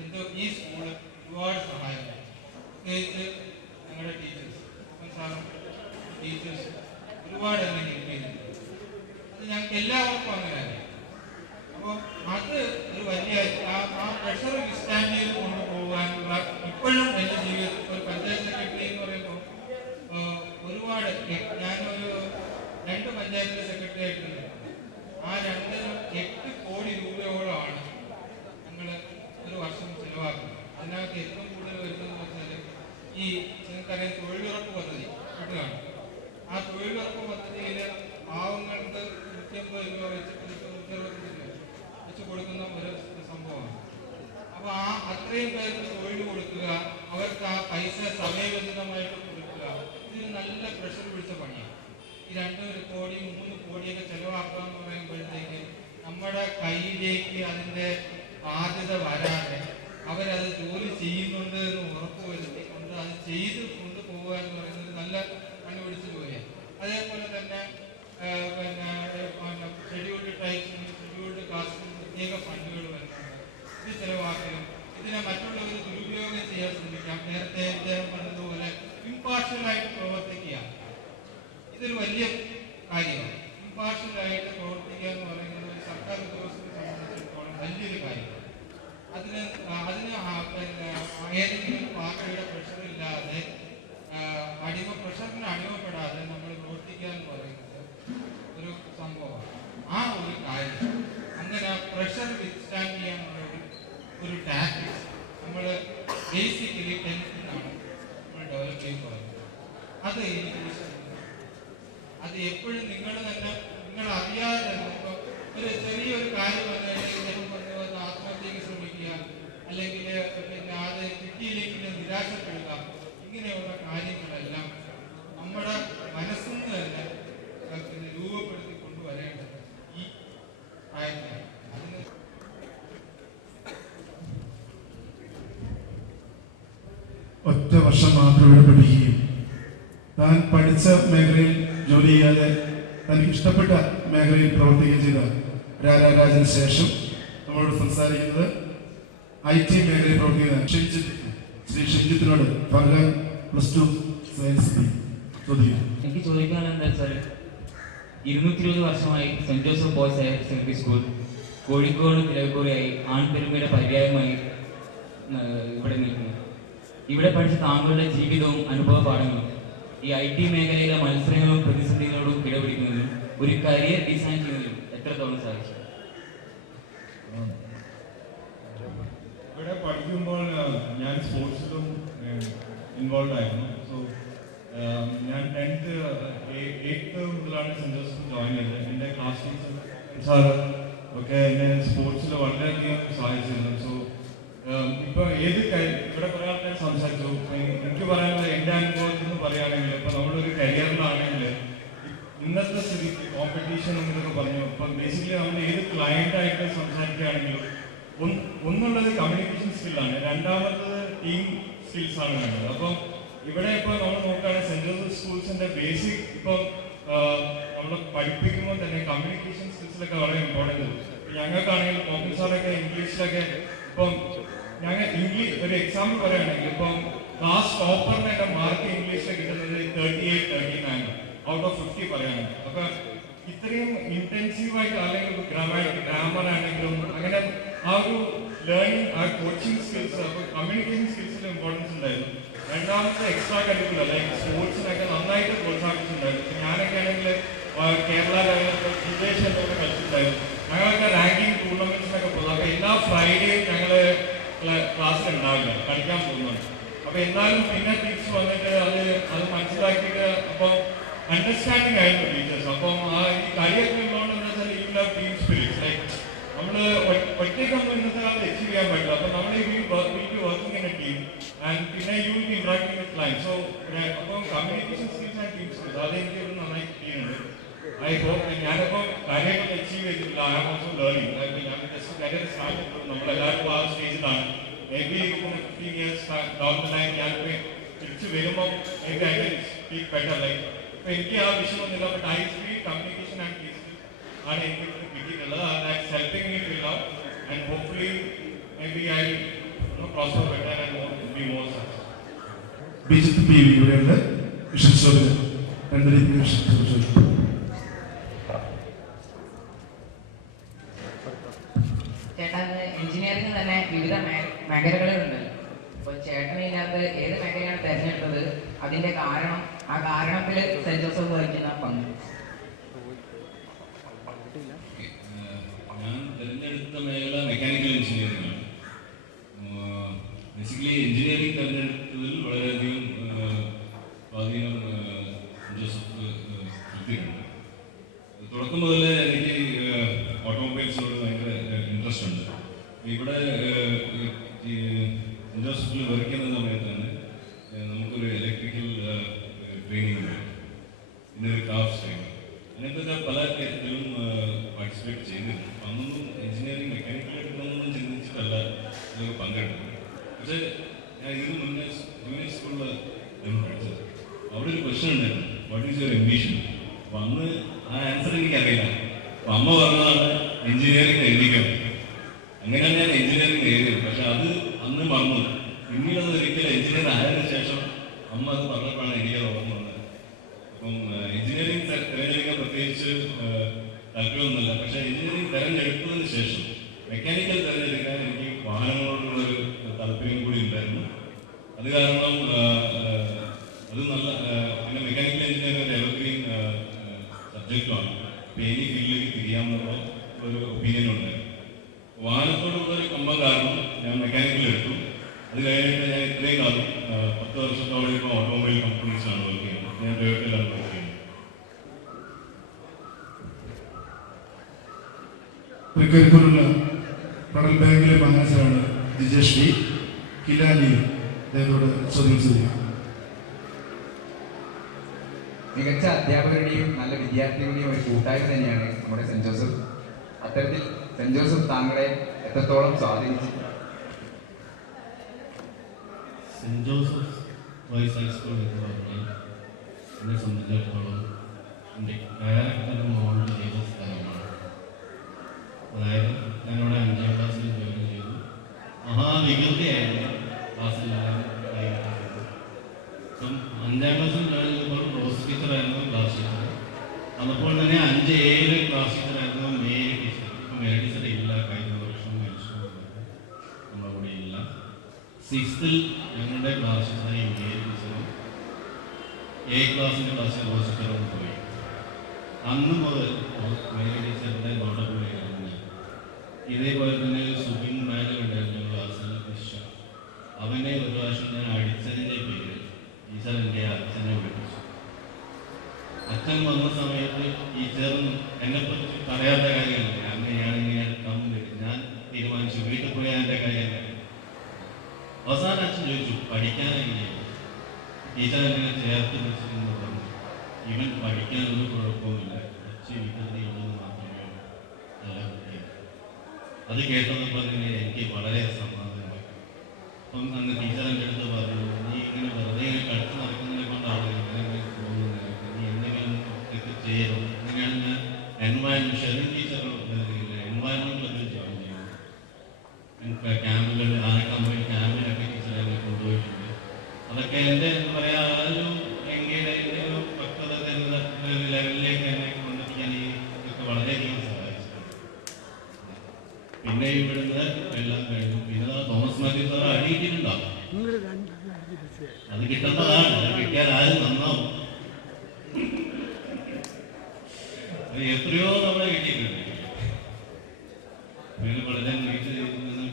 എന്തോ ഈ സ്കൂള് ഒരുപാട് സഹായമായി. പ്രത്യേകിച്ച് ഞങ്ങളുടെ ടീച്ചേഴ്സ്, സാറും ടീച്ചേഴ്സ് ഒരുപാട് എന്നെ ഹെൽപ്പ് ചെയ്തിട്ടുണ്ട്. അത് ഞങ്ങൾക്ക് എല്ലാവർക്കും അങ്ങനെയല്ല. അപ്പോൾ അത് ഒരു വലിയ ആ പ്രഷർ വിസ്റ്റാൻഡ് ചെയ്ത് കൊണ്ടുപോകാനുള്ള ഇപ്പോഴും എൻ്റെ ജീവിതത്തിൽ ഒരു പഞ്ചായത്ത് സെക്രട്ടറി എന്ന് പറയുമ്പോൾ ഒരുപാട് ഞാനൊരു 2 പഞ്ചായത്തിലെ സെക്രട്ടറി ആയിട്ടുണ്ട്. ആ 8 കോടി രൂപയോളമാണ് ഞങ്ങൾ ഒരു വർഷം ചിലവാക്കുന്നത്. അതിനകത്ത് ഏറ്റവും കൂടുതൽ വരുന്നതെന്ന് വെച്ചാൽ ഈ നിങ്ങൾക്കറിയാം തൊഴിലുറപ്പ് പദ്ധതി കിട്ടുകയാണ്. ആ തൊഴിലുറപ്പ് പദ്ധതിയിൽ പാവങ്ങൾക്ക് 150 രൂപ വെച്ച് 160 രൂപ വെച്ച് കൊടുക്കുന്ന ഒരു സംഭവമാണ്. അപ്പോൾ ആ അത്രയും പേർക്ക് തൊഴിൽ കൊടുക്കുക, അവർക്ക് ആ പൈസ സമയബന്ധിതമായിട്ട് കൊടുക്കുക, ഇതൊരു നല്ല പ്രഷർ പിടിച്ച പണിയാണ്. ഈ 2 കോടി 3 കോടിയൊക്കെ ചെലവാക്കുക എന്ന് പറയുമ്പോഴത്തേക്ക് നമ്മുടെ കയ്യിലേക്ക് അതിൻ്റെ ബാധ്യത വരാതെ അവരത് ജോലി ചെയ്യുന്നുണ്ട് എന്ന് ഉറപ്പുവരുത്തിക്കൊണ്ട് അത് ചെയ്ത് കൊണ്ടുപോകുക എന്ന് പറയുന്നത് നല്ല കണ്ടുപിടിച്ച ജോലിയാണ്. അതേപോലെ തന്നെ പിന്നെ ഷെഡ്യൂൾഡ് ട്രൈബ്സിനും ഷെഡ്യൂൾഡ് കാസ്റ്റിനും പ്രത്യേക ഫണ്ടുകൾ വരുന്നുണ്ട്. ഇത് ചെലവാക്കലും ഇതിനെ മറ്റുള്ളവർ ദുരുപയോഗം ചെയ്യാൻ ശ്രമിക്കാം. നേരത്തെ അദ്ദേഹം പറഞ്ഞതുപോലെ ഇംപാർഷ്യലായിട്ട് പ്രവർത്തിക്കുക, ഇതൊരു വലിയ കാര്യമാണ്. ഇംപാർഷ്യലായിട്ട് പ്രവർത്തിക്കുക എന്ന് പറയുന്നത് ഒരു സർക്കാർ ഉദ്യോഗസ്ഥരെ സംബന്ധിച്ചിടത്തോളം വലിയൊരു കാര്യമാണ്. അതിന് ഏതെങ്കിലും പാർട്ടിയുടെ പ്രഷറില്ലാതെ എപ്പോഴും നിങ്ങൾ തന്നെ നിങ്ങൾ അറിയാതെ തന്നെ ഇപ്പം ഒരു ചെറിയൊരു കാര്യം വന്നു ആത്മഹത്യക്ക് ശ്രമിക്കുക, അല്ലെങ്കിൽ പിന്നെ അത് കിട്ടിയില്ലെങ്കിൽ നിരാശപ്പെടുക, ഇങ്ങനെയുള്ള കാര്യങ്ങളെല്ലാം നമ്മുടെ മനസ്സിൽ നിന്ന് തന്നെ രൂപപ്പെടുത്തി കൊണ്ടുവരേണ്ടത് ഈ പ്രായത്തിലാണ്. അതിന് ഒറ്റ വർഷം മാത്രം ഇവിടെ പഠിക്കുകയും താൻ പഠിച്ച മേഖലയിൽ ജോലി ചെയ്യാതെ തനിക്ക് ഇഷ്ടപ്പെട്ട മേഖലയിൽ പ്രവർത്തിക്കുകയും ചെയ്ത രാജന് ശേഷം നമ്മളോട് സംസാരിക്കുന്നത് IT മേഖലയിൽ പ്രവർത്തിക്കുന്ന ശ്രീ ഷിജിത്തിനോട് ഫർഹാൻ +2 സയൻസ് ചോദിക്കും. എനിക്ക് ചോദിക്കാനുള്ള എന്താ വെച്ചാൽ 220 വർഷമായി Saint Joseph Boys Higher Secondary School Kozhikode തിലകക്കുറിയായി ആൺപെരുമയുടെ പര്യായമായി ഇവിടെ നിൽക്കുന്നു. ഇവിടെ പഠിച്ച താങ്കളുടെ ജീവിതവും അനുഭവ പാഠങ്ങളും ഈ IT മേഖലയിലെ മത്സരങ്ങളും പ്രതിസന്ധികളോടും കിടപിടിക്കുന്നതിലും ഒരു കരിയർ ഡിസൈൻ ചെയ്യുന്നതിലും എത്രത്തോളം സാധിച്ചു? ഇവിടെ പഠിക്കുമ്പോൾ ഞാൻ സ്പോർട്സിലും ഇൻവോൾവ് ആയിരുന്നു. സോ ഞാൻ 8th മുതലാണ് സെന്റ് ജോസഫ് ജോയിൻ ചെയ്തത്. എൻ്റെ ക്ലാസ് ടീച്ചർ സാർ ഒക്കെ എന്നെ സ്പോർട്സിൽ വളരെയധികം സഹായിച്ചിരുന്നു. സോ ഇപ്പൊ ഇവിടെ കുറെ ആൾക്കാർ സംസാരിച്ചു. എനിക്ക് പറയാനുള്ളത് എൻ്റെ അനുഭവത്തിൽ നിന്ന് പറയുകയാണെങ്കിൽ ഇപ്പൊ നമ്മളൊരു കരിയറിലാണെങ്കിൽ ഇന്നത്തെ സ്ഥിതിക്ക് കോമ്പറ്റീഷൻ എന്നൊക്കെ പറഞ്ഞു. ഇപ്പം ബേസിക്കലി നമ്മൾ ഏത് ക്ലയൻ്റായിട്ട് സംസാരിക്കുകയാണെങ്കിലും ഒന്നുള്ളത് കമ്മ്യൂണിക്കേഷൻ സ്കില്ലാണ്, രണ്ടാമത്തത് ടീം സ്കിൽസ് ആണ് വേണ്ടത്. അപ്പം ഇവിടെ ഇപ്പോൾ നമ്മൾ നോക്കുകയാണെങ്കിൽ സെന്റ് ജോസഫ് സ്കൂൾസിന്റെ ബേസിക് ഇപ്പം നമ്മൾ പഠിപ്പിക്കുമ്പോൾ തന്നെ കമ്മ്യൂണിക്കേഷൻ സ്കിൽസിലൊക്കെ വളരെ ഇമ്പോർട്ടൻ്റ്. ഞങ്ങൾക്കാണെങ്കിൽ കോപ്പി സാറൊക്കെ ഇംഗ്ലീഷിലൊക്കെ ഇപ്പം ഞങ്ങൾ ഒരു എക്സാമ്പിൾ പറയുകയാണെങ്കിൽ ഇപ്പം ക്ലാസ് ടോപ്പറിന് എൻ്റെ മാർക്ക് ഇംഗ്ലീഷിൽ കിട്ടുന്നത് 38-39 ഔട്ട് ഓഫ് 50 പറയുകയാണെങ്കിൽ. അപ്പൊ ഇത്രയും ഇന്റൻസീവായിട്ട് അല്ലെങ്കിൽ ഗ്രാമർ ആണെങ്കിലും അങ്ങനെ ആ ഒരു ലേണിംഗ്, ആ കോച്ചിങ് സ്കിൽസ്, അപ്പോൾ കമ്മ്യൂണിക്കേഷൻ സ്കിൽസിൽ ഇമ്പോർട്ടൻസ് ഉണ്ടായിരുന്നു. രണ്ടാമത്തെ എക്സ്ട്രാ കരിക്കുലർ ലൈക്ക് സ്പോർട്സിനൊക്കെ നന്നായിട്ട് പ്രോത്സാഹിപ്പിച്ചിട്ടുണ്ടായിരുന്നു. ഞാനൊക്കെ ആണെങ്കിൽ കേരള ലെവലിൽ വിദേശത്തൊക്കെ കളിച്ചിട്ടുണ്ടായിരുന്നു. ഞങ്ങളൊക്കെ റാങ്കിങ് ടൂർണമെന്റ്സിനൊക്കെ പോകും. അപ്പോൾ എല്ലാ ഫ്രൈഡേയും ഞങ്ങൾ ക്ലാസ്സിൽ ഉണ്ടാവില്ല, കളിക്കാൻ പോകുന്നുണ്ട്. അപ്പോൾ എന്നാലും പിന്നെ ടീച്ചർ വന്നിട്ട് അത് മനസ്സിലാക്കിയിട്ട് അപ്പോൾ അണ്ടർസ്റ്റാൻഡിങ് ആയിരുന്നു ടീച്ചേഴ്സ്. അപ്പം ഈ കളിയൊക്കെ ഉള്ളതുകൊണ്ട് എന്താ വെച്ചാൽ you love team spirits. Like നമ്മൾ ഒറ്റയ്ക്കൊന്നും ഇന്നത്തെ കാലത്ത് അച്ചീവ് ചെയ്യാൻ പറ്റില്ല. അപ്പം നമ്മൾ working in a team and പിന്നെ you will be interacting with clients. So അപ്പം communication skills and team skills അത് എനിക്ക് ഒരു നന്നായി ചെയ്യുന്നുണ്ട്. ഐ ഹോപ്പ് ഞാനിപ്പോൾ കാര്യമായിട്ട് അച്ചീവ് ചെയ്തിട്ടില്ല. I am also learning. ഞാൻ ജസ്റ്റ് കരിയർ സ്റ്റാർട്ട് ചെയ്തിട്ടുള്ളൂ. നമ്മളെല്ലാവരും ആ സ്റ്റേജിലാണ്. Maybe 15 years down the line ഞാൻ തിരിച്ചു വരുമ്പോൾ maybe I can speak better. Like ഇപ്പം എനിക്ക് ആ വിഷയമൊന്നുമില്ല. But I speak communication and team skills ആണ് എനിക്ക് കിട്ടിയിട്ടുള്ളത്. That's helping me to love and hopefully maybe I prosper better and be more successful. Bijith PV ഇവിടെയുണ്ട്. Vision സ്റ്റോറിൽ 2 രീതിയിൽ വിഷൻ സ്റ്റോറി. ചേട്ടാ, എഞ്ചിനീയറിംഗ് തന്നെ വിവിധ മേഖലകളുണ്ടല്ലോ. അപ്പോൾ ചേട്ടനില്ലാത്ത ഏത് മേഖലയാണ് തിരഞ്ഞെടുത്തത്? അതിന്റെ കാരണം, ആ കാരണത്തിൽ സെന്റ് ജോസഫ് വഹിക്കുന്ന പങ്ക്. ഞാൻ തിരഞ്ഞെടുത്ത മേഖല മെക്കാനിക്കൽ എഞ്ചിനീയറിംഗ് ആണ്. ബേസിക്കലി എഞ്ചിനീയറിംഗ് തിരഞ്ഞെടുത്തതിൽ വളരെയധികം സ്വാധീനം ജോസഫ് ചെലുത്തിയിട്ടുണ്ട്. തുടക്കം മുതൽ എനിക്ക് ഓട്ടോമൊബൈൽസിനോട് ഭയങ്കര ഇൻട്രസ്റ്റ് ഉണ്ട്. ഇവിടെ ജോസഫിൽ വർക്ക് ചെയ്യുന്ന സമയത്ത് തന്നെ നമുക്കൊരു ഇലക്ട്രിക്കൽ ട്രെയിനിങ് ഉണ്ട്, പിന്നെ ഒരു ക്രാഫ്റ്റ് ട്രെയിനിങ്, അങ്ങനത്തെ പല കാര്യത്തിലും പാർട്ടിസിപ്പേറ്റ് ചെയ്തിട്ടുണ്ട്. അന്നൊന്നും എഞ്ചിനീയറിംഗ് മെക്കാനിക്കൽ എടുക്കണമെന്നൊന്നും ചിന്തിച്ചിട്ടല്ല ഇതൊക്കെ പങ്കെടുത്തത്. പക്ഷേ ഞാൻ ഇതിന് മുന്നേ ജൂനിയർ സ്കൂളിലാണ് പഠിച്ചത്. അവിടെ ഒരു ക്വസ്റ്റ്യൻ ഉണ്ടായിരുന്നു, വാട്ട് ഈസ് യുവർ എംബിഷൻ? അപ്പം അന്ന് ആ ആൻസർ എനിക്കറിയില്ല. അപ്പം അമ്മ പറഞ്ഞതാണ് എഞ്ചിനീയറിംഗ് എഴുതിക്കണം. അങ്ങനെയാണ് ഞാൻ എഞ്ചിനീയറിംഗ് എഴുതിയത്. പക്ഷെ അത് അന്ന് മറന്നു. പിന്നീട് അത് ഒരിക്കലും എഞ്ചിനീയർ ആയതിനു ശേഷം അമ്മ അത് പറഞ്ഞപ്പോഴാണ് എനിക്കത് ഓർമ്മ വന്നത്. അപ്പം എഞ്ചിനീയറിംഗ് തിരഞ്ഞെടുക്കാൻ പ്രത്യേകിച്ച് താല്പര്യമൊന്നുമില്ല. പക്ഷേ എഞ്ചിനീയറിംഗ് തിരഞ്ഞെടുത്തതിന് ശേഷം മെക്കാനിക്കൽ തിരഞ്ഞെടുക്കാൻ എനിക്ക് വാഹനങ്ങളോടുള്ളൊരു താല്പര്യം കൂടി ഉണ്ടായിരുന്നു. അത് കാരണം അത് നല്ല പിന്നെ മെക്കാനിക്കൽ എഞ്ചിനീയറിംഗ് ഒരു എവർഗ്രീൻ സബ്ജക്റ്റുമാണ്. അപ്പോൾ ഈ ഫീൽഡിലേക്ക് തിരിയാമെന്നുള്ള ഒരു ഒപ്പീനിയൻ ഉണ്ടായിരുന്നു. വാഹനത്തോടുള്ളൊരു കമ്പം കാരണം ഞാൻ മെക്കാനിക്കൽ എടുത്തു. അത് കഴിഞ്ഞിട്ട് ഞാൻ ഇത്രയും കാലം 10 വർഷത്തോളം ഇപ്പോൾ ഓട്ടോമൊബൈൽ കമ്പനീസാണ് വർക്ക് ചെയ്യുന്നത്. ഞാൻ ടൊയോട്ടയിലാണ് വർക്ക് ചെയ്യുന്നത്. തൃക്കരിപ്പൂരുള്ള ഫെഡറൽ ബാങ്കിലെ മാനേജറാണ് ജിജേഷ് ഡി കിലാലി. അദ്ദേഹത്തോട് ചോദ്യം ചെയ്യാം. മികച്ച അധ്യാപകരുടെയും നല്ല വിദ്യാർത്ഥികളുടെയും ഒരു കൂട്ടായ്മ തന്നെയാണ് നമ്മുടെ സെന്റ് ജോസഫ്. അത്തരത്തിൽ സെന്റ് ജോസഫ് താങ്കളെ എത്രത്തോളം സ്വാധീനിച്ചു? സെന്റ് ജോസഫ് ബോയ്സ് ഹൈസ്കൂൾ എന്ന് പറഞ്ഞാൽ എന്നെ സംബന്ധിച്ചിടത്തോളം എൻ്റെ ക്യാരക്ടർ മോൾഡ് ചെയ്ത സ്ഥലമാണ്. അതായത് ഞാനിവിടെ 5ാം ക്ലാസ്സിൽ ജോലി ചെയ്തു. മഹാവികൃതിയായിരുന്നു ക്ലാസ്സിലെല്ലാം കൈകാര്യം. അപ്പം 5ാം ക്ലാസ്സിൽ ജോലി ചെയ്തപ്പോൾ റോസ് ടീച്ചറായിരുന്നു ക്ലാസ് ടീച്ചർ. അപ്പോൾ തന്നെ 5-7 ക്ലാസ് ടീച്ചറായിരുന്നു മേരി ടീച്ചർ. ഇപ്പം മേരി ടീച്ചർ ഇല്ല, കഴിഞ്ഞ വർഷം മരിച്ചു, നമ്മുടെ കൂടെ ഇല്ല. 6th ഞങ്ങളുടെ ക്ലാസ് ടീച്ചറായി മേരി ടീച്ചറും A ക്ലാസ്സിൻ്റെ ക്ലാസ്സിൽ റോസ് ടീച്ചറും പോയി. അന്ന് മുതൽ മേരി ടീച്ചറിൻ്റെ നോട്ടപ്പുള്ളിയായിരുന്നു ഞാൻ. ഇതേപോലെ തന്നെ സുബിൻ നായർ ഉണ്ടായിരുന്നു ക്ലാസ്സിൽ വിശ്വ. അവനെ ഒരു പ്രാവശ്യം ഞാൻ അടിച്ചതിൻ്റെ പേരിൽ ടീച്ചർ എൻ്റെ അച്ഛനെ വിളിപ്പിച്ചു. അച്ഛൻ വന്ന സമയത്ത് ടീച്ചർ എന്നെപ്പറ്റി പറയാത്ത കാര്യമല്ല. അങ്ങനെയാണെങ്കിൽ ഞാൻ തീരുമാനിച്ചു വീട്ടിൽ പോയാൽ എൻ്റെ കാര്യമല്ല. അവസാനം അച്ഛൻ ചോദിച്ചു പഠിക്കാനെങ്ങനെയാണ്. ടീച്ചർ എന്നെ ചേർത്ത് വെച്ചിരുന്നു പറഞ്ഞു, ഇവൻ പഠിക്കാനൊന്നും കുഴപ്പമില്ല, കുറച്ച് വികൃതിയുള്ളത് മാത്രമേ ഉള്ളൂ, നല്ല കുട്ടിയാണ്. അത് കേട്ടപ്പോൾ തന്നെ എനിക്ക് വളരെ സമാധാനമായി. അപ്പം അന്ന് ടീച്ചർ എൻ്റെ അടുത്ത് പറഞ്ഞു, നീ ഇങ്ങനെ വെറുതെ ഇങ്ങനെ കളിച്ച് നടക്കുന്നതിനെ കൊണ്ടാണ് ഇങ്ങനെ പോകുന്നത്, നീ എന്തെങ്കിലും ഒക്കെ ചെയ്യണം. അങ്ങനെയാണ് ഞാൻ എൻവയൺമെൻറ്റ് ഷെറിൻ ടീച്ചർ എൻവയൺമെൻറ്റ് ക്ലബിൽ ജോയിൻ ചെയ്യുന്നത്. എനിക്ക് ക്യാമ്പിൽ ആനക്കമ്പനി ക്യാമ്പിലൊക്കെ ടീച്ചർ എന്നെ കൊണ്ടുപോയിട്ടുണ്ട്. അതൊക്കെ എൻ്റെ എന്താ പറയുക ഒരു എൻഗേജ് ഒരു പക്വത തരുന്ന ലെവലിലേക്ക് എന്നെ കൊണ്ടെത്തിക്കാൻ ഈ ഒക്കെ വളരെയധികം സഹായിച്ചിട്ടുണ്ട്. പിന്നെ ഇവിടുന്ന് എല്ലാം കഴിഞ്ഞു. പിന്നെ തോമസ് മാത്യു സാർ അടിയിട്ടിട്ടുണ്ടാവും. അത് കിട്ടുന്നതാണ്, അത് കിട്ടിയാൽ ആരും നന്നാവും. അത് എത്രയോ നമ്മളെ കിട്ടിയിട്ടുണ്ട്. പിന്നെ വളരെ മികച്ച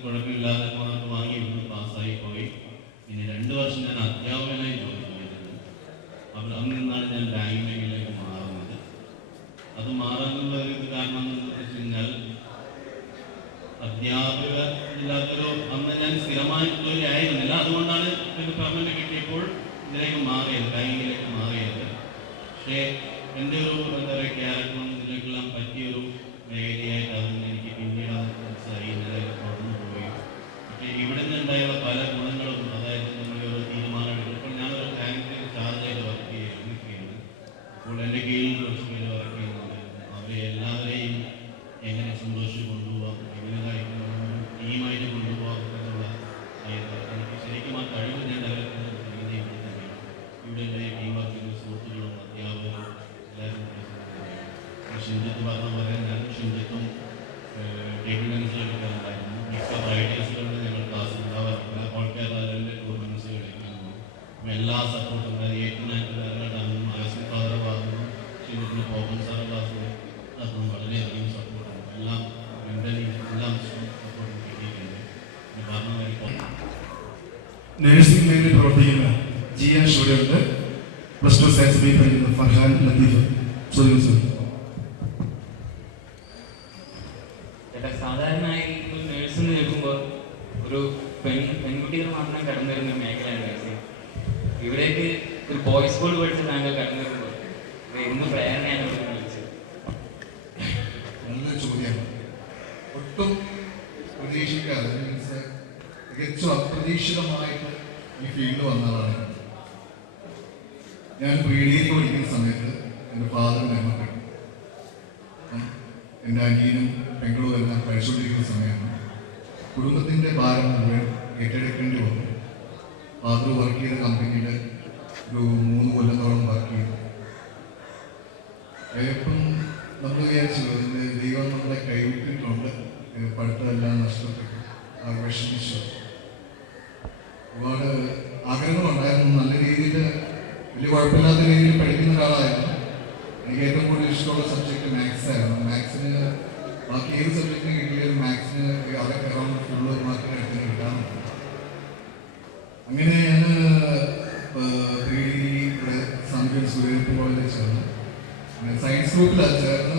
കുഴപ്പമില്ലാതെ മാർക്ക് വാങ്ങി ഇവിടുന്ന് പാസ്സായി പോയി. പിന്നെ 2 വർഷം ഞാൻ അധ്യാപകനായി ജോലി ചെയ്തിരുന്നു. അപ്പോൾ അന്ന് നിന്നാണ് ഞാൻ ബാങ്കിലേക്ക് മാറുന്നത്. അത് മാറാനുള്ള ഒരു കാരണം എന്ന് വെച്ച് കഴിഞ്ഞാൽ അധ്യാപക ഇല്ലാത്തൊരു അന്ന് ഞാൻ സ്ഥിരമായി ജോലി ആയിരുന്നില്ല. അതുകൊണ്ടാണ് ഒരു പെർമനന്റ് കിട്ടിയപ്പോൾ ഇതിലേക്ക് മാറിയത്, ബാങ്കിലേക്ക് മാറിയത്. പക്ഷേ എൻ്റെ ഒരു എന്താ പറയുക ക്യാരക്ടറും ഇതിലേക്കെല്ലാം പറ്റിയൊരു മേഖലയായിട്ട് അതിന് എനിക്ക് പിന്നീട് അത് മനസ്സിലായി. ഇതിലേക്ക് തുടർന്നു പോയി. പക്ഷേ ഇവിടെ നിന്നുണ്ടായ പല ഗുണങ്ങളും, അതായത് നമ്മളൊരു തീരുമാനമെടുക്കും. ഇപ്പോൾ ഞാനൊരു ബാങ്കിൽ ചാർജായിട്ട് വർക്ക് ചെയ്യുകയാണ്. അപ്പോൾ എൻ്റെ കീഴിൽ കുറച്ച് പേര് വർക്ക് ചെയ്യുന്നുണ്ട്. അവരെ എല്ലാവരെയും എങ്ങനെ സന്തോഷിച്ച് കൊണ്ടുപോകാം, എങ്ങനെ ടീമായിട്ട് കൊണ്ടുപോകാം എന്നുള്ള എനിക്ക് ശരിക്കും ആ കഴിവ് ഞാൻ ഡെവലപ്പ് ചെയ്യുന്നത് ഇവിടെ തന്നെയാണ്. ഇവിടെ എൻ്റെ ടീം വർക്കിൻ്റെ സുഹൃത്തുക്കളും അധ്യാപകരും എല്ലാവരും ഷിഞ്ചത്ത് പറഞ്ഞ പോലെ ഞാൻ ഷിഞ്ചത്തും ടേബിൾമെൻറ്റ്സ് കളിക്കാറുണ്ടായിരുന്നു. മിക്ക ഫ്രൈഡേസുകളിൽ ഞങ്ങൾ ക്ലാസ് ഉണ്ടാവാറുണ്ട്. ഓൾ കേരള ലെവലിലെ ടൂർണമെൻറ്റ്സ് കളിക്കാൻ പോകും. എല്ലാ സപ്പോർട്ടും അതായത് 8th 9th കാലഘട്ടമാകുന്നു ആസിഫ് ഫാദർ ഭാഗത്തും ഷിഞ്ചത്തിന് പോകൻ സാറ് ക്ലാസ് അതും വളരെയധികം സപ്പോർട്ടുണ്ട്. എല്ലാം മെൻ്റലി എല്ലാം സപ്പോർട്ടും കിട്ടിയിട്ടുണ്ട്. പിന്നെ പറഞ്ഞ മാതിരി നഴ്സിംഗ് മേഖലയിൽ പ്രവർത്തിക്കുന്ന GN സ്റ്റുഡൻ്റ് +2 സയൻസ് ബി പഠിക്കുന്ന ഫർഹാൻ ലത്തീഫ് ചോദ്യം ചോദിക്കും. സാധാരണയായി ഒരു നേഴ്സ് എന്ന് കേൾക്കുമ്പോൾ ഒരു പെൺകുട്ടികൾ മാത്രം കടന്നു വരുന്ന ഒരു മേഖലയാണ് നഴ്സിംഗ്. ഇവിടേക്ക് ഒരു ബോയ്സ് സ്കൂൾ പഠിച്ച താങ്കൾ കടന്നു വരുമ്പോൾ എന്ത് പ്രേരണയാണ് ഇവിടെ വിളിച്ചത്? നല്ലൊരു ചോദ്യമാണ്. ഒട്ടും പ്രതീക്ഷിക്കാതെ മീൻസ് തികച്ചും അപ്രതീക്ഷിതമായിട്ട് ഈ ഫീൽഡ് വന്നതാണ്. ഞാൻ പ്രീഡിഗ്രി പഠിക്കുന്ന സമയത്ത് എൻ്റെ ഫാദർ മരണപ്പെട്ടു. എൻ്റെ അനിയനും പെങ്ങളും എല്ലാം കഴിച്ചുകൊണ്ടിരിക്കുന്ന സമയമാണ്. കുടുംബത്തിൻ്റെ ഭാരം മുഴുവൻ ഏറ്റെടുക്കേണ്ടി വന്നു. ഫാദർ വർക്ക് ചെയ്ത കമ്പനിയിൽ ഒരു 3 കൊല്ലത്തോളം വർക്ക് ചെയ്തു. ഇപ്പം നമ്മൾ വിചാരിച്ചു ദൈവം നമ്മളെ കൈവിട്ടിട്ടുണ്ട്, പഠിത്തമെല്ലാം നഷ്ടപ്പെട്ടു, വിഷമിച്ചു. ഒരുപാട് ആഗ്രഹങ്ങളുണ്ടായിരുന്നു. നല്ല രീതിയിൽ വലിയ കുഴപ്പമില്ലാത്ത രീതിയിൽ പഠിക്കുന്ന ഒരാളായിരുന്നു. എനിക്ക് ഏറ്റവും കൂടുതൽ ഇഷ്ടമുള്ള സബ്ജക്റ്റ് മാത്സ് ആയിരുന്നു. മാത്സിന് ബാക്കി ഏത് സബ്ജക്റ്റിന് കിട്ടിയാലും മാത്സിന് അറൗണ്ട് ഫുള്ള് മാർക്കിന് എടുത്തിന് കിട്ടാറുണ്ട്. അങ്ങനെ ഞാൻ പ്രീഡിഗ്രി ഇവിടെ സാമൂഹ്യ സൂര്യപ്പ് കോളേജിൽ ചേർന്നു. സയൻസ് ഗ്രൂപ്പിലാണ് ചേർന്ന്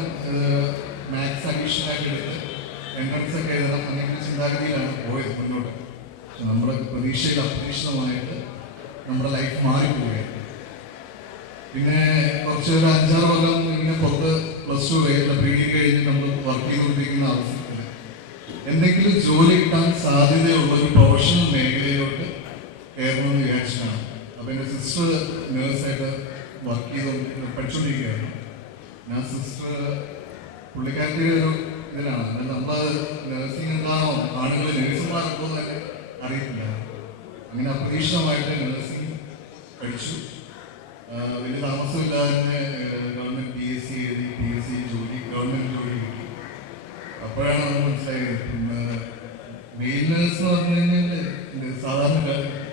മാത്സ് അഡീഷണലായിട്ട് എടുത്ത് എൻട്രൻസ് ഒക്കെ എഴുതണം അങ്ങനെയൊരു ചിന്താഗതിയിലാണ് പോയത് മുന്നോട്ട്. പക്ഷെ നമ്മുടെ പ്രതീക്ഷയിൽ അപ്രതീക്ഷിതമായിട്ട് നമ്മുടെ ലൈഫ് മാറിപ്പോവുകയാണ്. പിന്നെ കുറച്ച് ഒരു 5-6 കൊല്ലം ഇങ്ങനെ പുറത്ത് പ്ലസ് 2 കഴിഞ്ഞ PG കഴിഞ്ഞ് നമ്മൾ വർക്ക് ചെയ്തുകൊണ്ടിരിക്കുന്ന അവസരത്തിൽ എന്തെങ്കിലും ജോലി കിട്ടാൻ സാധ്യതയുള്ള ഒരു പ്രൊഫഷണൽ മേഖലയിലോട്ട് കയറണമെന്ന് വിചാരിച്ചാണ്. അപ്പോൾ എൻ്റെ സിസ്റ്റർ നേഴ്സായിട്ട് വർക്ക് പഠിച്ചുകൊണ്ടിരിക്കുകയാണ്. ഞാൻ സിസ്റ്റർ പുള്ളിക്കാരത്തിൻ്റെ ഒരു ഇതിലാണ്. നമ്മൾ നഴ്സിംഗ് എന്താണോ ആളുകൾ നേഴ്സുമാർക്കോ തന്നെ അറിയത്തില്ല. അങ്ങനെ അപ്രതീക്ഷിതമായിട്ട് നഴ്സിംഗ് പഠിച്ചു. വലിയ താമസമില്ലാതെ തന്നെ ഗവൺമെൻറ് PSC എഴുതി, PSC ജോലി, ഗവൺമെൻറ് ജോലി കിട്ടി. അപ്പോഴാണ് നമ്മൾ മനസ്സിലായത് പിന്നെ മെയിൽ നേഴ്സ് എന്ന് പറഞ്ഞു കഴിഞ്ഞാൽ സാധാരണ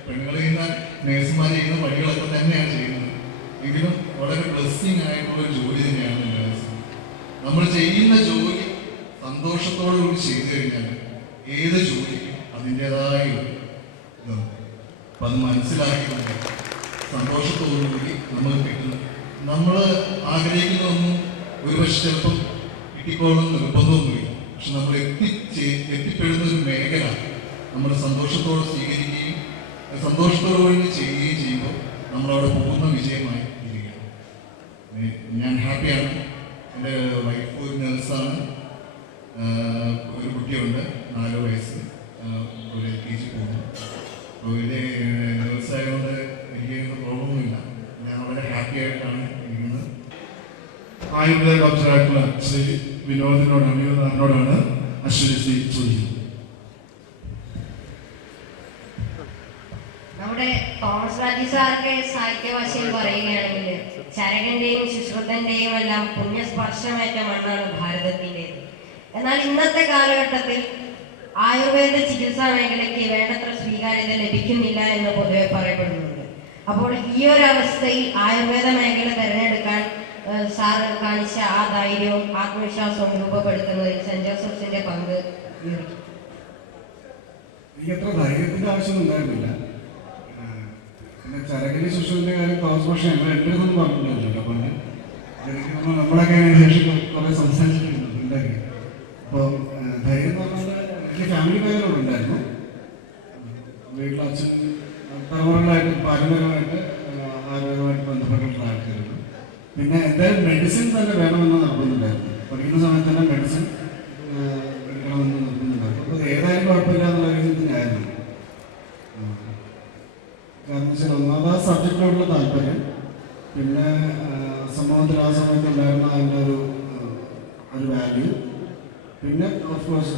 പെണ്ണുങ്ങൾ ചെയ്യുന്ന നേഴ്സുമാർ ചെയ്യുന്ന പണികളൊക്കെ തന്നെയാണ് ചെയ്യുന്നത്. എങ്കിലും വളരെ ബ്ലെസ്സിങ് ആയിട്ടുള്ള ജോലി തന്നെയാണ് നേഴ്സിംഗ്. നമ്മൾ ചെയ്യുന്ന ജോലി സന്തോഷത്തോടു കൂടി ചെയ്തു കഴിഞ്ഞാൽ ഏത് ജോലിക്കും അതിൻ്റെതായ ഇതുണ്ട്. അപ്പം അത് മനസ്സിലാക്കിക്കൊണ്ട് സന്തോഷത്തോടുകൂടി നമ്മൾ കിട്ടുന്നത് നമ്മൾ ആഗ്രഹിക്കുന്നതൊന്നും ഒരുപക്ഷെ ചിലപ്പം കിട്ടിക്കോളും നിർബന്ധമൊന്നുമില്ല. പക്ഷെ നമ്മൾ എത്തിപ്പെടുന്ന ഒരു മേഖല നമ്മൾ സന്തോഷത്തോടെ സ്വീകരിക്കുകയും സന്തോഷത്തോടുകൂടി ചെയ്യുകയും ചെയ്യുമ്പോൾ നമ്മളവിടെ പോകുന്ന വിജയമായി ഇരിക്കുകയാണ്. ഞാൻ ഹാപ്പിയാണ്. എൻ്റെ വൈഫ് ഒരു നേഴ്സാണ്. ഒരു കുട്ടിയുണ്ട് 4 വയസ്സ്, ഒരു LKG പോകുന്നു. അപ്പോൾ ഇതിൻ്റെ നേഴ്സായതുകൊണ്ട് എനിക്ക് പ്രോബ്ലമൊന്നുമില്ല. ഞാൻ വളരെ ഹാപ്പി ആയിട്ടാണ് ഇരിക്കുന്നത്. ആയുർവേദ ഡോക്ടറായിട്ടുള്ള ശ്രീ വിനോദിനോടാണ് അശ്വതി ശ്രീ ചോദിക്കുന്നത്. നമ്മുടെ തോമസ് രാജി സാറിന്റെ സാഹിത്യഭാഷയിൽ പറയുകയാണെങ്കിൽ ചരകന്റെയും ശുശ്രുതന്റെയും എല്ലാം പുണ്യസ്പർശമേറ്റ മണ്ണാണ് ഭാരതത്തിൻ്റെത്. എന്നാൽ ഇന്നത്തെ കാലഘട്ടത്തിൽ ആയുർവേദ ചികിത്സാ മേഖലയ്ക്ക് വേണ്ടത്ര സ്വീകാര്യത ലഭിക്കുന്നില്ല എന്ന് പൊതുവെ പറയപ്പെടുന്നുണ്ട്. അപ്പോൾ ഈ ഒരു അവസ്ഥയിൽ ആയുർവേദ മേഖല തിരഞ്ഞെടുക്കാൻ സാർ കാണിച്ച ആ ധൈര്യവും ആത്മവിശ്വാസവും രൂപപ്പെടുത്തുന്നതിൽ സെന്റ് ജോസഫ്സിന്റെ പങ്ക് വിവരിക്കും. എനിക്കത്ര ധൈര്യത്തിന്റെ ആവശ്യം ഉണ്ടായിരുന്നില്ല. പിന്നെ ചരകിന് ശുശ്രൂഷന്റെ കാര്യം ക്രോസ് ഭാഷ എൻ്റെ ഒന്നും പറഞ്ഞിട്ടില്ല. അപ്പം നമ്മളൊക്കെ ശേഷം കുറെ സംസാരിച്ചിട്ടുണ്ട്. അപ്പോൾ ധൈര്യം എന്ന് പറഞ്ഞാൽ എനിക്ക് ഫാമിലി ബാക്ക്ഗ്രൗണ്ട് ഉണ്ടായിരുന്നു. വീട്ടിൽ അച്ഛൻ തലമുറകളായിട്ട് പാരമ്പര്യമായിട്ട് ആരോഗ്യമായിട്ട് ബന്ധപ്പെട്ടിട്ടുള്ള ആൾക്കാരുണ്ട്. പിന്നെ എന്തായാലും മെഡിസിൻ തന്നെ വേണമെന്ന് നിർബന്ധമുണ്ടായിരുന്നു. പഠിക്കുന്ന സമയത്ത് തന്നെ മെഡിസിൻ എടുക്കണമെന്ന് നിർബന്ധമുണ്ടായിരുന്നു. അപ്പോൾ ഏതായാലും കുഴപ്പമില്ല എന്നുള്ള രീതിയിൽ തന്നെയായിരുന്നു. കാരണം വെച്ചാൽ ഒന്നാമത് സബ്ജക്റ്റിനോടുള്ള താല്പര്യം, പിന്നെ സമൂഹത്തിൽ ആ സമയത്ത് ഉണ്ടായിരുന്ന അതിൻ്റെ ഒരു വാല്യൂ, പിന്നെ ഓഫ്കോഴ്സ്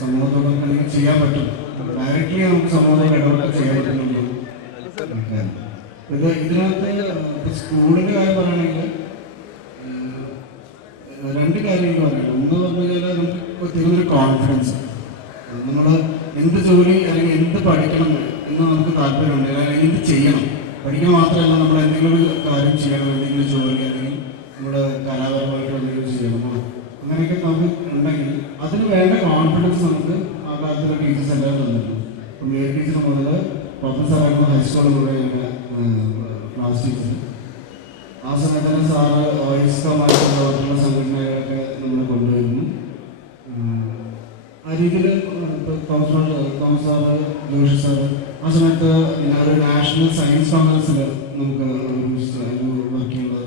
സമൂഹത്തോട് എന്തെങ്കിലും ചെയ്യാൻ പറ്റും, ഡയറക്റ്റ്ലി നമുക്ക് സമൂഹത്തോട് ഇടപെട്ട് ചെയ്യാൻ പറ്റുന്നുള്ളൂ. ഇതിനകത്ത് സ്കൂളിൻ്റെ കാര്യം പറയുകയാണെങ്കിൽ 2 കാര്യങ്ങൾ പറയാം. ഒന്ന് പറഞ്ഞു കഴിഞ്ഞാൽ നമുക്ക് തീർന്നൊരു കോൺഫിഡൻസ്. നമ്മൾ എന്ത് ജോലി അല്ലെങ്കിൽ എന്ത് പഠിക്കണം എന്ന് നമുക്ക് താല്പര്യമുണ്ട്, അല്ലെങ്കിൽ എന്ത് ചെയ്യണം. പഠിക്കുക മാത്രമല്ല, നമ്മൾ എന്തെങ്കിലും ഒരു കാര്യം ചെയ്യണം, എന്തെങ്കിലും ജോലി അല്ലെങ്കിൽ നമ്മുടെ കലാപരമായിട്ട് എന്തെങ്കിലും ചെയ്യണമോ അങ്ങനെയൊക്കെ നമുക്ക് ഉണ്ടെങ്കിൽ അതിന് വേണ്ട കോൺഫിഡൻസ് നമുക്ക് ആ കാലത്തുള്ള ടീച്ചേഴ്സ് എല്ലാവരും തന്നിട്ടുണ്ട്. ഇപ്പം മേൽ ടീച്ചർ മുതൽ പ്രൊഫസറായിരുന്നു ഹൈസ്കൂളിൽ കൂടെ ക്ലാസ് ടീച്ചർ. ആ സമയത്ത് തന്നെ സാറ് വയസ്കമായിട്ടുള്ള സംഘടനകളൊക്കെ നമ്മൾ കൊണ്ടുവരുന്നു. ആ രീതിയിൽ തോമസ് സാറ്, ജോഷി സാറ് ആ സമയത്ത് ഒരു നാഷണൽ സയൻസ് കോൺഗ്രസിൽ നമുക്ക് വർക്ക് ചെയ്യുന്നത്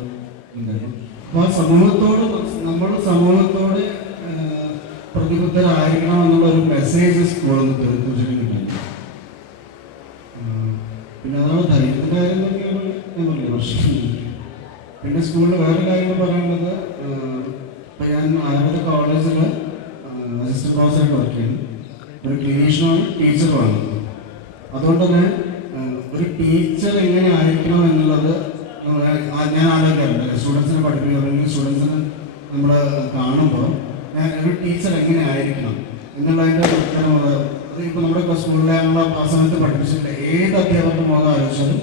ഉണ്ടായിരുന്നു. അപ്പോൾ ആ സമൂഹത്തോട് നമ്മൾ സമൂഹത്തോട് പ്രതിബദ്ധരായിരിക്കണം എന്നുള്ള ഒരു മെസ്സേജ് സ്കൂളിൽ നിന്ന് തീർച്ചയായിട്ടും. പിന്നെ അതാണ് ധൈര്യത്തിൻ്റെ കാര്യം നോക്കിയാണ് ഞാൻ പറയുന്നത്. പ്രശ്നം പിന്നെ സ്കൂളിൽ വേറെ കാര്യങ്ങൾ പറയാനുള്ളത്, ഇപ്പം ഞാൻ ആയുർവേദ കോളേജിൽ അസിസ്റ്റന്റ് പ്രൊഫസറായിട്ട് വർക്ക് ചെയ്യുന്നു. ഒരു ക്ലിനീഷ്യനാണ്, ടീച്ചറുമാണ്. അതുകൊണ്ട് തന്നെ ഒരു ടീച്ചർ എങ്ങനെ ആയിരിക്കണം എന്നുള്ളത് ഞാൻ ആലോചിക്കാറുണ്ട്. സ്റ്റുഡൻസിനെ പഠിപ്പിക്കുക അല്ലെങ്കിൽ സ്റ്റുഡൻസിന് നമ്മൾ കാണുമ്പോൾ ഞാൻ ഒരു ടീച്ചർ എങ്ങനെ ആയിരിക്കണം എന്നുള്ളതിൻ്റെ ഇപ്പോൾ നമ്മുടെ സ്കൂളിലെ നമ്മൾ ആ സമയത്ത് പഠിപ്പിച്ചിട്ട് ഏത് അധ്യാപകരുടെ മുഖം ആലോചിച്ചാലും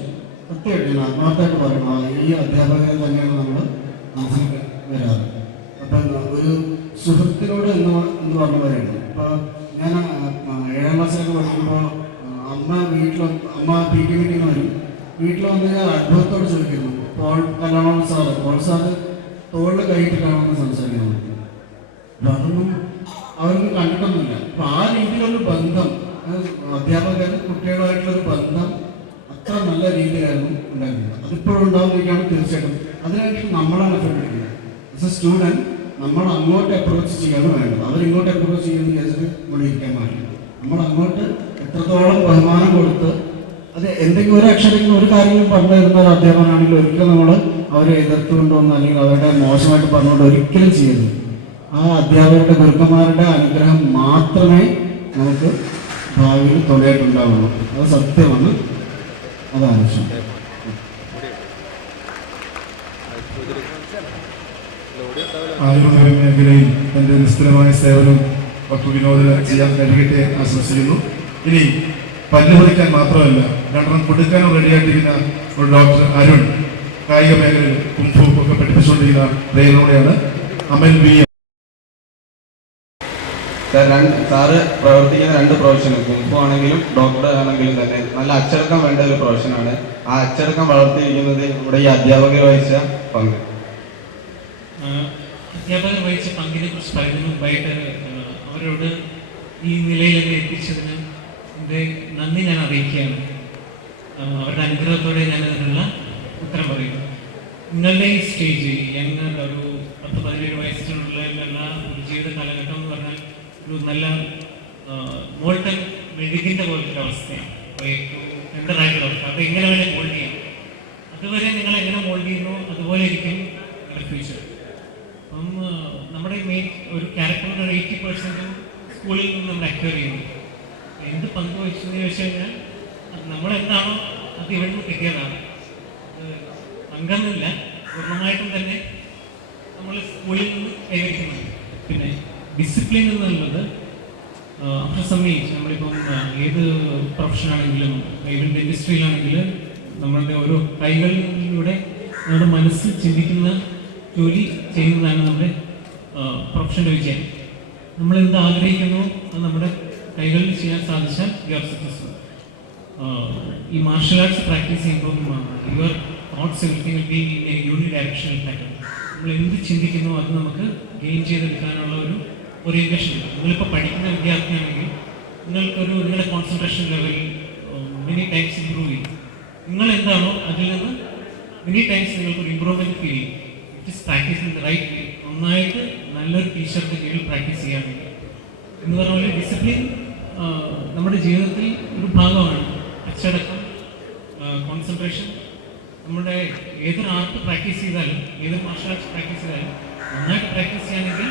കൃത്യമായിട്ട് ഞാൻ ആത്മാർത്ഥമായിട്ട് പറയണം, ഈ അധ്യാപകരെ തന്നെയാണ് നമ്മൾ മനസ്സിൽ വരാറ്. അപ്പം ഒരു സുഹൃത്തിനോട് എന്ന് പറഞ്ഞ പോലെയാണ്. ഇപ്പോൾ ഞാൻ 7ാം ക്ലാസ്സിലൊക്കെ പഠിക്കുമ്പോൾ അമ്മ PT മീറ്റിംഗ് വരും. വീട്ടിൽ വന്ന് ഞാൻ അത്ഭുതത്തോട് ചോദിക്കുന്നു, പോൾ സാറ് തോളിൽ കൈയിട്ടിട്ടാണെന്ന് സംസാരിക്കുന്നത്. അപ്പം അതൊന്നും അവരൊന്നും കണ്ടിട്ടൊന്നുമില്ല. അപ്പം ആ രീതിയിലുള്ള ബന്ധം അധ്യാപകർ കുട്ടികളുമായിട്ടുള്ളൊരു ബന്ധം അത്ര നല്ല രീതിയിലായിരുന്നു ഉണ്ടായിരുന്നത്. അതിപ്പോഴും ഉണ്ടാവുകയാണ് തീർച്ചയായിട്ടും. അതിനായിട്ട് നമ്മളാണ് എഫർട്ട് എടുക്കുന്നത്. ആസ് എ സ്റ്റുഡൻറ് നമ്മൾ അങ്ങോട്ട് അപ്രോച്ച് ചെയ്യാണ് വേണ്ടത്. അവരിങ്ങോട്ട് അപ്രോച്ച് ചെയ്യുന്ന വിചാരിച്ചിട്ട് ഇവിടെ ഇരിക്കാൻ പാടില്ല. നമ്മൾ അങ്ങോട്ട് എത്രത്തോളം ബഹുമാനം കൊടുത്ത് അത് എന്തെങ്കിലും ഒരു അക്ഷരങ്ങൾ ഒരു കാര്യങ്ങളും പറഞ്ഞു തരുന്ന ഒരു അധ്യാപകനാണെങ്കിൽ ഒരിക്കലും നമ്മൾ അവരെ എതിർത്തുകൊണ്ടൊന്നും അല്ലെങ്കിൽ അവരുടെ മോശമായിട്ട് പറഞ്ഞുകൊണ്ട് ഒരിക്കലും ചെയ്യരുത്. ആ അധ്യാപകരുടെ ഗുരുക്കന്മാരുടെ അനുഗ്രഹം മാത്രമേ നമുക്ക് ഭാവിയിൽ തുണയായിട്ടുണ്ടാവുള്ളൂ. അത് സത്യമാണ്. അതാണ് വിഷയം. ആയുർവേദ മേഖലയിൽ തൻ്റെ നിസ്തുലമായ സേവനം ഡോക്ടർ വിനോദിന് ചെയ്യാൻ കഴിയട്ടെ ആശംസിക്കുന്നു. ഇനി പല്ല് പറിക്കാൻ മാത്രമല്ല രണ്ടെണ്ണം കൊടുക്കാനും റെഡിയായിട്ടിരിക്കുന്ന ഒരു ഡോക്ടർ അരുൺ കായിക മേഖലയിൽ കുംഫു ഒക്കെ പഠിപ്പിച്ചുകൊണ്ടിരിക്കുന്ന ട്രെയിനറോടെയാണ്. അമൽ വി. സാറ് പ്രവർത്തിക്കുന്ന 2 പ്രൊഫഷനും കുംഫു ആണെങ്കിലും ഡോക്ടർ ആണെങ്കിലും തന്നെ നല്ല അച്ചടക്കം വേണ്ട ഒരു പ്രൊഫഷനാണ്. ആ അച്ചടക്കം വളർത്തിയിരിക്കുന്നത് ഇവിടെ ഈ അധ്യാപകർ വഹിച്ച പങ്ക്. അധ്യാപകർ വഹിച്ച പങ്കിനെ കുറിച്ച് പറയുന്നതിന് മുമ്പായിട്ട് അവരോട് ഈ നിലയിൽ എന്നെ എത്തിച്ചതിന് എൻ്റെ നന്ദി ഞാൻ അറിയിക്കുകയാണ്. അവരുടെ അനുഗ്രഹത്തോടെ ഞാൻ അതിനുള്ള ഉത്തരം പറയുന്നു. നിങ്ങളുടെ ഈ സ്റ്റേജ് യങ്ങർ ഒരു 10-17 വയസ്സിലുള്ള ഒരു ജീവിത കാലഘട്ടം എന്ന് പറഞ്ഞാൽ ഒരു നല്ല മോൾട്ടൻ മെഴുകിൻ്റെ പോലത്തെ അവസ്ഥയാണ്. ടെൻഡറായിട്ടുള്ള അവസ്ഥ. അത് എങ്ങനെ വേണേൽ മോൾഡ് ചെയ്യാം. അതുവരെ നിങ്ങൾ എങ്ങനെ മോൾഡ് ചെയ്യുന്നു അതുപോലെ ഇരിക്കും നിങ്ങളുടെ ഫ്യൂച്ചർ. അപ്പം നമ്മുടെ മെയിൻ ഒരു ക്യാരക്ടറിൻ്റെ ഒരു 80% സ്കൂളിൽ നിന്ന് നമ്മൾ അക്വയർ ചെയ്യുന്നു. എന്ത് പങ്ക് വഹിച്ചെന്ന് ചോദിച്ചു കഴിഞ്ഞാൽ നമ്മളെന്താണോ അത് ഇവിടെ നിന്ന് കിട്ടിയതാണ്. പങ്കെന്നില്ല, പൂർണ്ണമായിട്ടും തന്നെ നമ്മൾ സ്കൂളിൽ നിന്ന് കൈവരിക്കുന്നത്. പിന്നെ ഡിസിപ്ലിൻ എന്നുള്ളത് സംബന്ധിച്ച് നമ്മളിപ്പം ഏത് പ്രൊഫഷനാണെങ്കിലും ഈവൻ ഡെന്റിസ്ട്രിയിലാണെങ്കിൽ നമ്മളുടെ ഓരോ കൈകളിലൂടെ നമ്മുടെ മനസ്സ് ചിന്തിക്കുന്ന ജോലി ചെയ്യുന്നതാണ് നമ്മുടെ പ്രൊഫഷൻ്റെ വിജയം. നമ്മൾ എന്ത് ആഗ്രഹിക്കുന്നു അത് നമ്മുടെ കൈകളിൽ ചെയ്യാൻ സാധിച്ചാൽ യു ആർ സക്സസ്ഫുൾ. ഈ മാർഷൽ ആർട്സ് പ്രാക്ടീസ് ചെയ്യുമ്പോൾ your thoughts everything will be in A uni directional pattern. നമ്മൾ എന്ത് ചിന്തിക്കുന്നു അത് നമുക്ക് ഗെയിൻ ചെയ്തെടുക്കാനുള്ള ഒരു ഓറിയൻറ്റേഷൻ ഉണ്ട്. നിങ്ങളിപ്പോൾ പഠിക്കുന്ന വിദ്യാർത്ഥിയാണെങ്കിൽ നിങ്ങളുടെ concentration level many times improve ചെയ്യും. നിങ്ങൾ എന്താണോ അതിൽ നിന്ന് മെനി ടൈംസ് നിങ്ങൾക്കൊരു ഇമ്പ്രൂവ്മെൻറ്റ് ഫീൽ ചെയ്യും. It is practice in the right way. നന്നായിട്ട് നല്ലൊരു ടീച്ചർക്ക് കീഴിൽ പ്രാക്ടീസ് ചെയ്യാറുണ്ട്. എന്ന് പറഞ്ഞ പോലെ ഡിസിപ്ലിൻ നമ്മുടെ ജീവിതത്തിൽ ഒരു ഭാഗമാണ്. അച്ചടക്കം, കോൺസെൻട്രേഷൻ. നമ്മുടെ ഏതൊരു ആർട്ട് പ്രാക്ടീസ് ചെയ്താലും ഏതൊരു മാർഷൽ ആർട്സ് പ്രാക്ടീസ് ചെയ്താലും നന്നായിട്ട് പ്രാക്ടീസ് ചെയ്യുകയാണെങ്കിൽ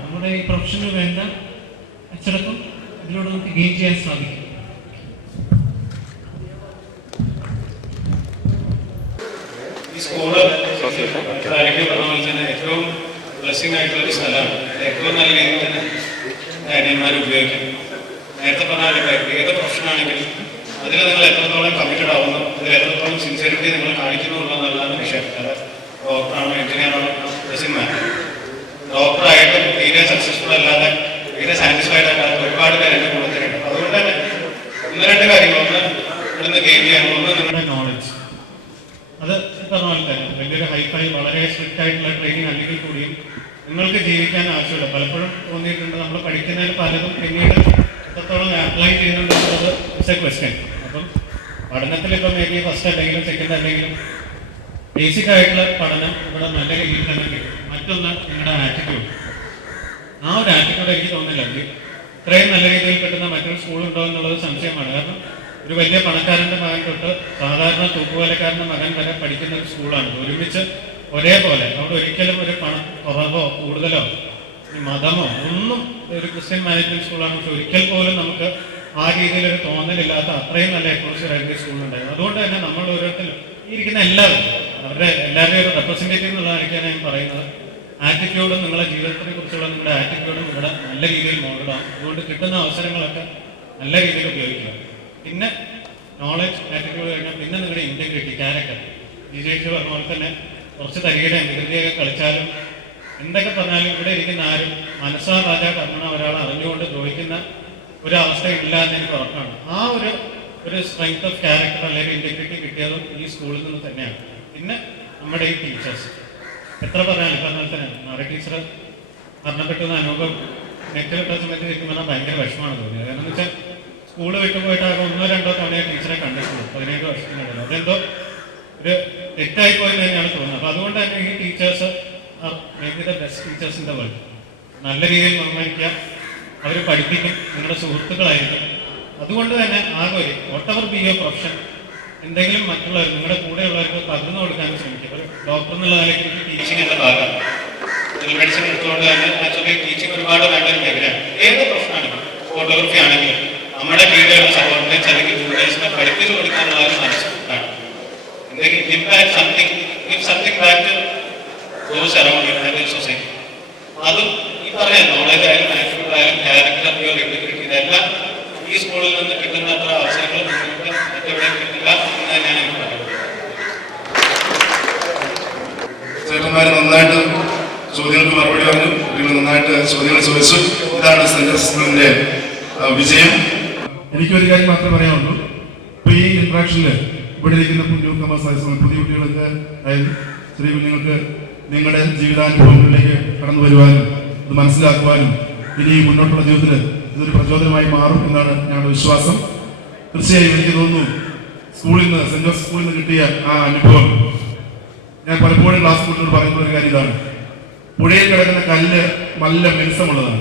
നമ്മുടെ ഈ പ്രൊഫഷന് വേണ്ട അച്ചടക്കം ഇതിലൂടെ നമുക്ക് ഗെയിൻ ചെയ്യാൻ സാധിക്കും. ഈ സ്കൂള് പറഞ്ഞ പോലെ തന്നെ ഏറ്റവും ബ്ലെസ്സിംഗ് ആയിട്ടുള്ള ഒരു സ്ഥലമാണ്. ഏറ്റവും നല്ല രീതിയിൽ തന്നെ ഗൈഡന്മാർ ഉപയോഗിക്കണം. നേരത്തെ പറഞ്ഞ ഏത് പ്രൊഫഷനാണെങ്കിലും അതിൽ നിങ്ങൾ എത്രത്തോളം കമ്മിറ്റഡ് ആവുന്നു, അതിൽ എത്രത്തോളം സിൻസിയറിറ്റി നിങ്ങൾ കാണിക്കുന്നു എന്നുള്ളതാണ് വിഷയം. ഡോക്ടറാണോ എഞ്ചിനീയറാണോ ഡസന്റ് മാറ്റർ. ഡോക്ടറായിട്ടും തീരെ സക്സസ്ഫുൾ അല്ലാതെ തീരെ സാറ്റിസ്ഫൈഡ് അല്ലാതെ ഒരുപാട് പേര് എൻ്റെ കൂടെ തരുന്നുണ്ട്. അതുകൊണ്ട് തന്നെ 1-2 കാര്യങ്ങൾ. ഒന്ന് ഇവിടുന്ന് ഗെയിൻ ചെയ്യാൻ, ഒന്ന് നിങ്ങളുടെ നോളജ്. അത് പറഞ്ഞ പോലെ തന്നെ വലിയൊരു ഹൈഫൈ വളരെ സ്ട്രിക്റ്റ് ആയിട്ടുള്ള ട്രെയിനിങ് അല്ലെങ്കിൽ കൂടിയും നിങ്ങൾക്ക് ജീവിക്കാൻ ആവശ്യമില്ല. പലപ്പോഴും തോന്നിയിട്ടുണ്ട് നമ്മൾ പഠിക്കുന്നതിന് പലതും പിന്നീട് എത്രത്തോളം അപ്ലൈ ചെയ്യുന്നുണ്ടെന്നുള്ളത് ഇറ്റ്സ് എ ക്വസ്റ്റ്യൻ. അപ്പം പഠനത്തിൽ ഇപ്പം മേ ബി ഫസ്റ്റ് അല്ലെങ്കിലും സെക്കൻഡ് അല്ലെങ്കിലും ബേസിക് ആയിട്ടുള്ള പഠനം ഇവിടെ നല്ല രീതിയിൽ തന്നെ കിട്ടും. മറ്റൊന്ന് നിങ്ങളുടെ ആറ്റിറ്റ്യൂഡ്. ആ ഒരു ആറ്റിറ്റ്യൂഡ് എനിക്ക് തോന്നുന്നില്ല ഇത്രയും നല്ല രീതിയിൽ കിട്ടുന്ന മറ്റൊരു സ്കൂളുണ്ടോ എന്നുള്ളത് സംശയമാണ്. കാരണം ഒരു വലിയ പണക്കാരൻ്റെ മകൻ തൊട്ട് സാധാരണ തൂക്കുവേലക്കാരൻ്റെ മകൻ വരെ പഠിക്കുന്ന ഒരു സ്കൂളാണ്. ഒരുമിച്ച് ഒരേപോലെ. അവിടെ ഒരിക്കലും ഒരു പണം കുറവോ കൂടുതലോ മതമോ ഒന്നും ഒരു ക്രിസ്ത്യൻ മാനേജ്മെന്റ് സ്കൂളാണ്. പക്ഷെ ഒരിക്കൽ പോലും നമുക്ക് ആ രീതിയിലൊരു തോന്നലില്ലാത്ത അത്രയും നല്ല അറ്റ്മോസ്ഫിയർ ആയിട്ട് സ്കൂളുണ്ടായിരുന്നു. അതുകൊണ്ട് തന്നെ നമ്മൾ ഓരോരുത്തരും ഈ ഇരിക്കുന്ന എല്ലാവരും അവരുടെ എല്ലാവരുടെയും ഒരു റെപ്രസെൻറ്റേറ്റീവ് എന്നുള്ളതായിരിക്കാണ് ഞാൻ പറയുന്നത്. ആറ്റിറ്റ്യൂഡും നിങ്ങളുടെ ജീവിതത്തിനെ കുറിച്ചുള്ള നിങ്ങളുടെ ആറ്റിറ്റ്യൂഡും ഇവിടെ നല്ല രീതിയിൽ മോഡലാവും. അതുകൊണ്ട് കിട്ടുന്ന അവസരങ്ങളൊക്കെ നല്ല രീതിയിൽ ഉപയോഗിക്കുക. പിന്നെ നോളജ്, ആറ്റിറ്റ്യൂഡ് കഴിഞ്ഞാൽ പിന്നെ നിങ്ങളുടെ ഇൻറ്റഗ്രിറ്റി, ക്യാരക്ടർ. വിജയിച്ച് പറഞ്ഞ പോലെ തന്നെ കുറച്ച് തരികയുടെയും വികൃതിയൊക്കെ കളിച്ചാലും എന്തൊക്കെ പറഞ്ഞാലും ഇവിടെ ഇരിക്കുന്ന ആരും മനസ്സാ രാജാ കർമ്മണ ഒരാൾ അറിഞ്ഞുകൊണ്ട് ദ്രോഹിക്കുന്ന ഒരവസ്ഥയില്ല എന്ന് എനിക്ക് ഉറപ്പാണ്. ആ ഒരു സ്ട്രെങ്ത് ഓഫ് ക്യാരക്ടർ അല്ലെങ്കിൽ ഇൻറ്റഗ്രിറ്റി കിട്ടിയതും ഈ സ്കൂളിൽ നിന്ന് തന്നെയാണ്. പിന്നെ നമ്മുടെ ഈ ടീച്ചേഴ്സ് എത്ര പറഞ്ഞാലും പറഞ്ഞാൽ തന്നെ നാടക ടീച്ചർ മരണപ്പെട്ടെന്ന് അനുഭവം നെറ്റ് കിട്ടുന്ന സമയത്ത് കിട്ടുമ്പോൾ ഭയങ്കര വിഷമമാണ് തോന്നിയത്. കാരണം എന്ന് വെച്ചാൽ സ്കൂള് വിട്ടു പോയിട്ട് ആകെ 1-2 തവണ ടീച്ചറെ കണ്ടിട്ടുള്ളൂ 17 വർഷത്തിനിടയിൽ. അതെന്തോ ഒരു തെറ്റായി പോയെന്ന് തന്നെയാണ് തോന്നുന്നത്. അപ്പോൾ അതുകൊണ്ട് തന്നെ ഈ teachers may be the best teachers in the world. നല്ല രീതിയിൽ ബഹുമാനിക്കുക, അവർ പഠിപ്പിക്കും, നിങ്ങളുടെ സുഹൃത്തുക്കളായിരിക്കും. അതുകൊണ്ട് തന്നെ ആകെ ഒരു what ever be your profession, എന്തെങ്കിലും മറ്റുള്ളവർ നിങ്ങളുടെ കൂടെയുള്ളവർക്ക് പകർന്നു കൊടുക്കാനും ശ്രമിക്കുക. ഒരു ഡോക്ടർ എന്നുള്ള നിലയ്ക്ക് ടീച്ചിങ്ങിൻ്റെ ഭാഗമാണ്. മെഡിസിൻ എടുത്തുകൊണ്ട് തന്നെ ആക്ച്വലി ടീച്ചിങ് ഒരുപാട് വേണ്ടൊരു മേഖലയാണ്. ഏത് പ്രൊഫഷനാണെങ്കിലും, ഫോട്ടോഗ്രാഫി ആണെങ്കിലും നമ്മുടെ കീഴിലുള്ള സഹോദരൻസ് അല്ലെങ്കിൽ ജൂനിയേഴ്സിനെ പഠിപ്പിച്ചു കൊടുക്കാനുള്ള ഒരു മനസ്സിലാണ്. എന്തെങ്കിലും impact something back to those around you and society. അതും ഈ പറഞ്ഞ നോളജ് ആയാലും ആറ്റിറ്റ്യൂഡ് ആയാലും ക്യാരക്ടർ ഇന്റഗ്രിറ്റി ഇതെല്ലാം ഈ സ്കൂളിൽ നിന്ന് കിട്ടുന്ന അത്ര അവസരങ്ങൾ നിങ്ങൾക്ക് മറ്റെവിടെയും കിട്ടില്ല എന്ന് തന്നെയാണ് എനിക്ക് പറയുന്നത്. ചേട്ടന്മാർ നന്നായിട്ട് ചോദ്യങ്ങൾക്ക് മറുപടി പറഞ്ഞു, കുട്ടികൾ നന്നായിട്ട് ചോദ്യങ്ങൾ ചോദിച്ചു. ഇതാണ് സെന്റ് ജോസഫ് സ്കൂളിന്റെ വിജയം. എനിക്കൊരു കാര്യം മാത്രമേ പറയാനുള്ളൂ. ഇപ്പൊ ഈ ഇന്ററാക്ഷനിൽ ഇവിടെ ഇരിക്കുന്ന ന്യൂ കമേഴ്സ്, പുതിയ കുട്ടികൾക്ക്, അതായത് ചെറിയ കുഞ്ഞുങ്ങൾക്ക് നിങ്ങളുടെ ജീവിതാനുഭവങ്ങളിലേക്ക് കടന്നു വരുവാനും ഇത് മനസ്സിലാക്കുവാനും ഇനി മുന്നോട്ടുള്ള ജീവിതത്തിൽ ഇതൊരു പ്രചോദനമായി മാറും എന്നാണ് ഞങ്ങളുടെ വിശ്വാസം. തീർച്ചയായും എനിക്ക് തോന്നുന്നു സ്കൂളിൽ നിന്ന്, സെന്റ് ജോസഫ് സ്കൂളിൽ നിന്ന് കിട്ടിയ ആ അനുഭവം ഞാൻ പലപ്പോഴും ക്ലാസ് കുട്ടികളോട് പറയുന്ന ഒരു കാര്യം ഇതാണ്. പുഴയിൽ കിടക്കുന്ന കല്ല് നല്ല മിനുസമുള്ളതാണ്.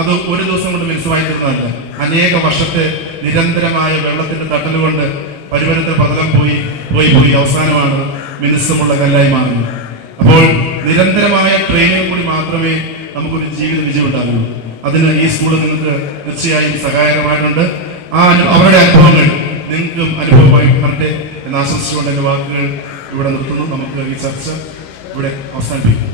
അത് ഒരു ദിവസം കൊണ്ട് മിനുസമായി തീർന്നതല്ല. അനേക വർഷത്തെ നിരന്തരമായ വെള്ളത്തിന്റെ തട്ടൽ കൊണ്ട് പരിവരത്തെ പതലം പോയി അവസാനമാണ് മിനുസമുള്ള കല്ലായി മാറുന്നത്. അപ്പോൾ നിരന്തരമായ ട്രെയിനിങ് കൂടി മാത്രമേ നമുക്കൊരു ജീവിത വിജയം ഉണ്ടാകുള്ളൂ. അതിന് ഈ സ്കൂൾ നിങ്ങൾക്ക് തീർച്ചയായും സഹായകമായിട്ടുണ്ട്. അവരുടെ അനുഭവങ്ങൾ നിങ്ങൾക്കും അനുഭവമായി വരട്ടെ എന്ന് ആശംസിച്ചുകൊണ്ട് എൻ്റെ വാക്കുകൾ ഇവിടെ നിർത്തുന്നു. നമുക്ക് ഈ ചർച്ച ഇവിടെ അവസാനിപ്പിക്കും.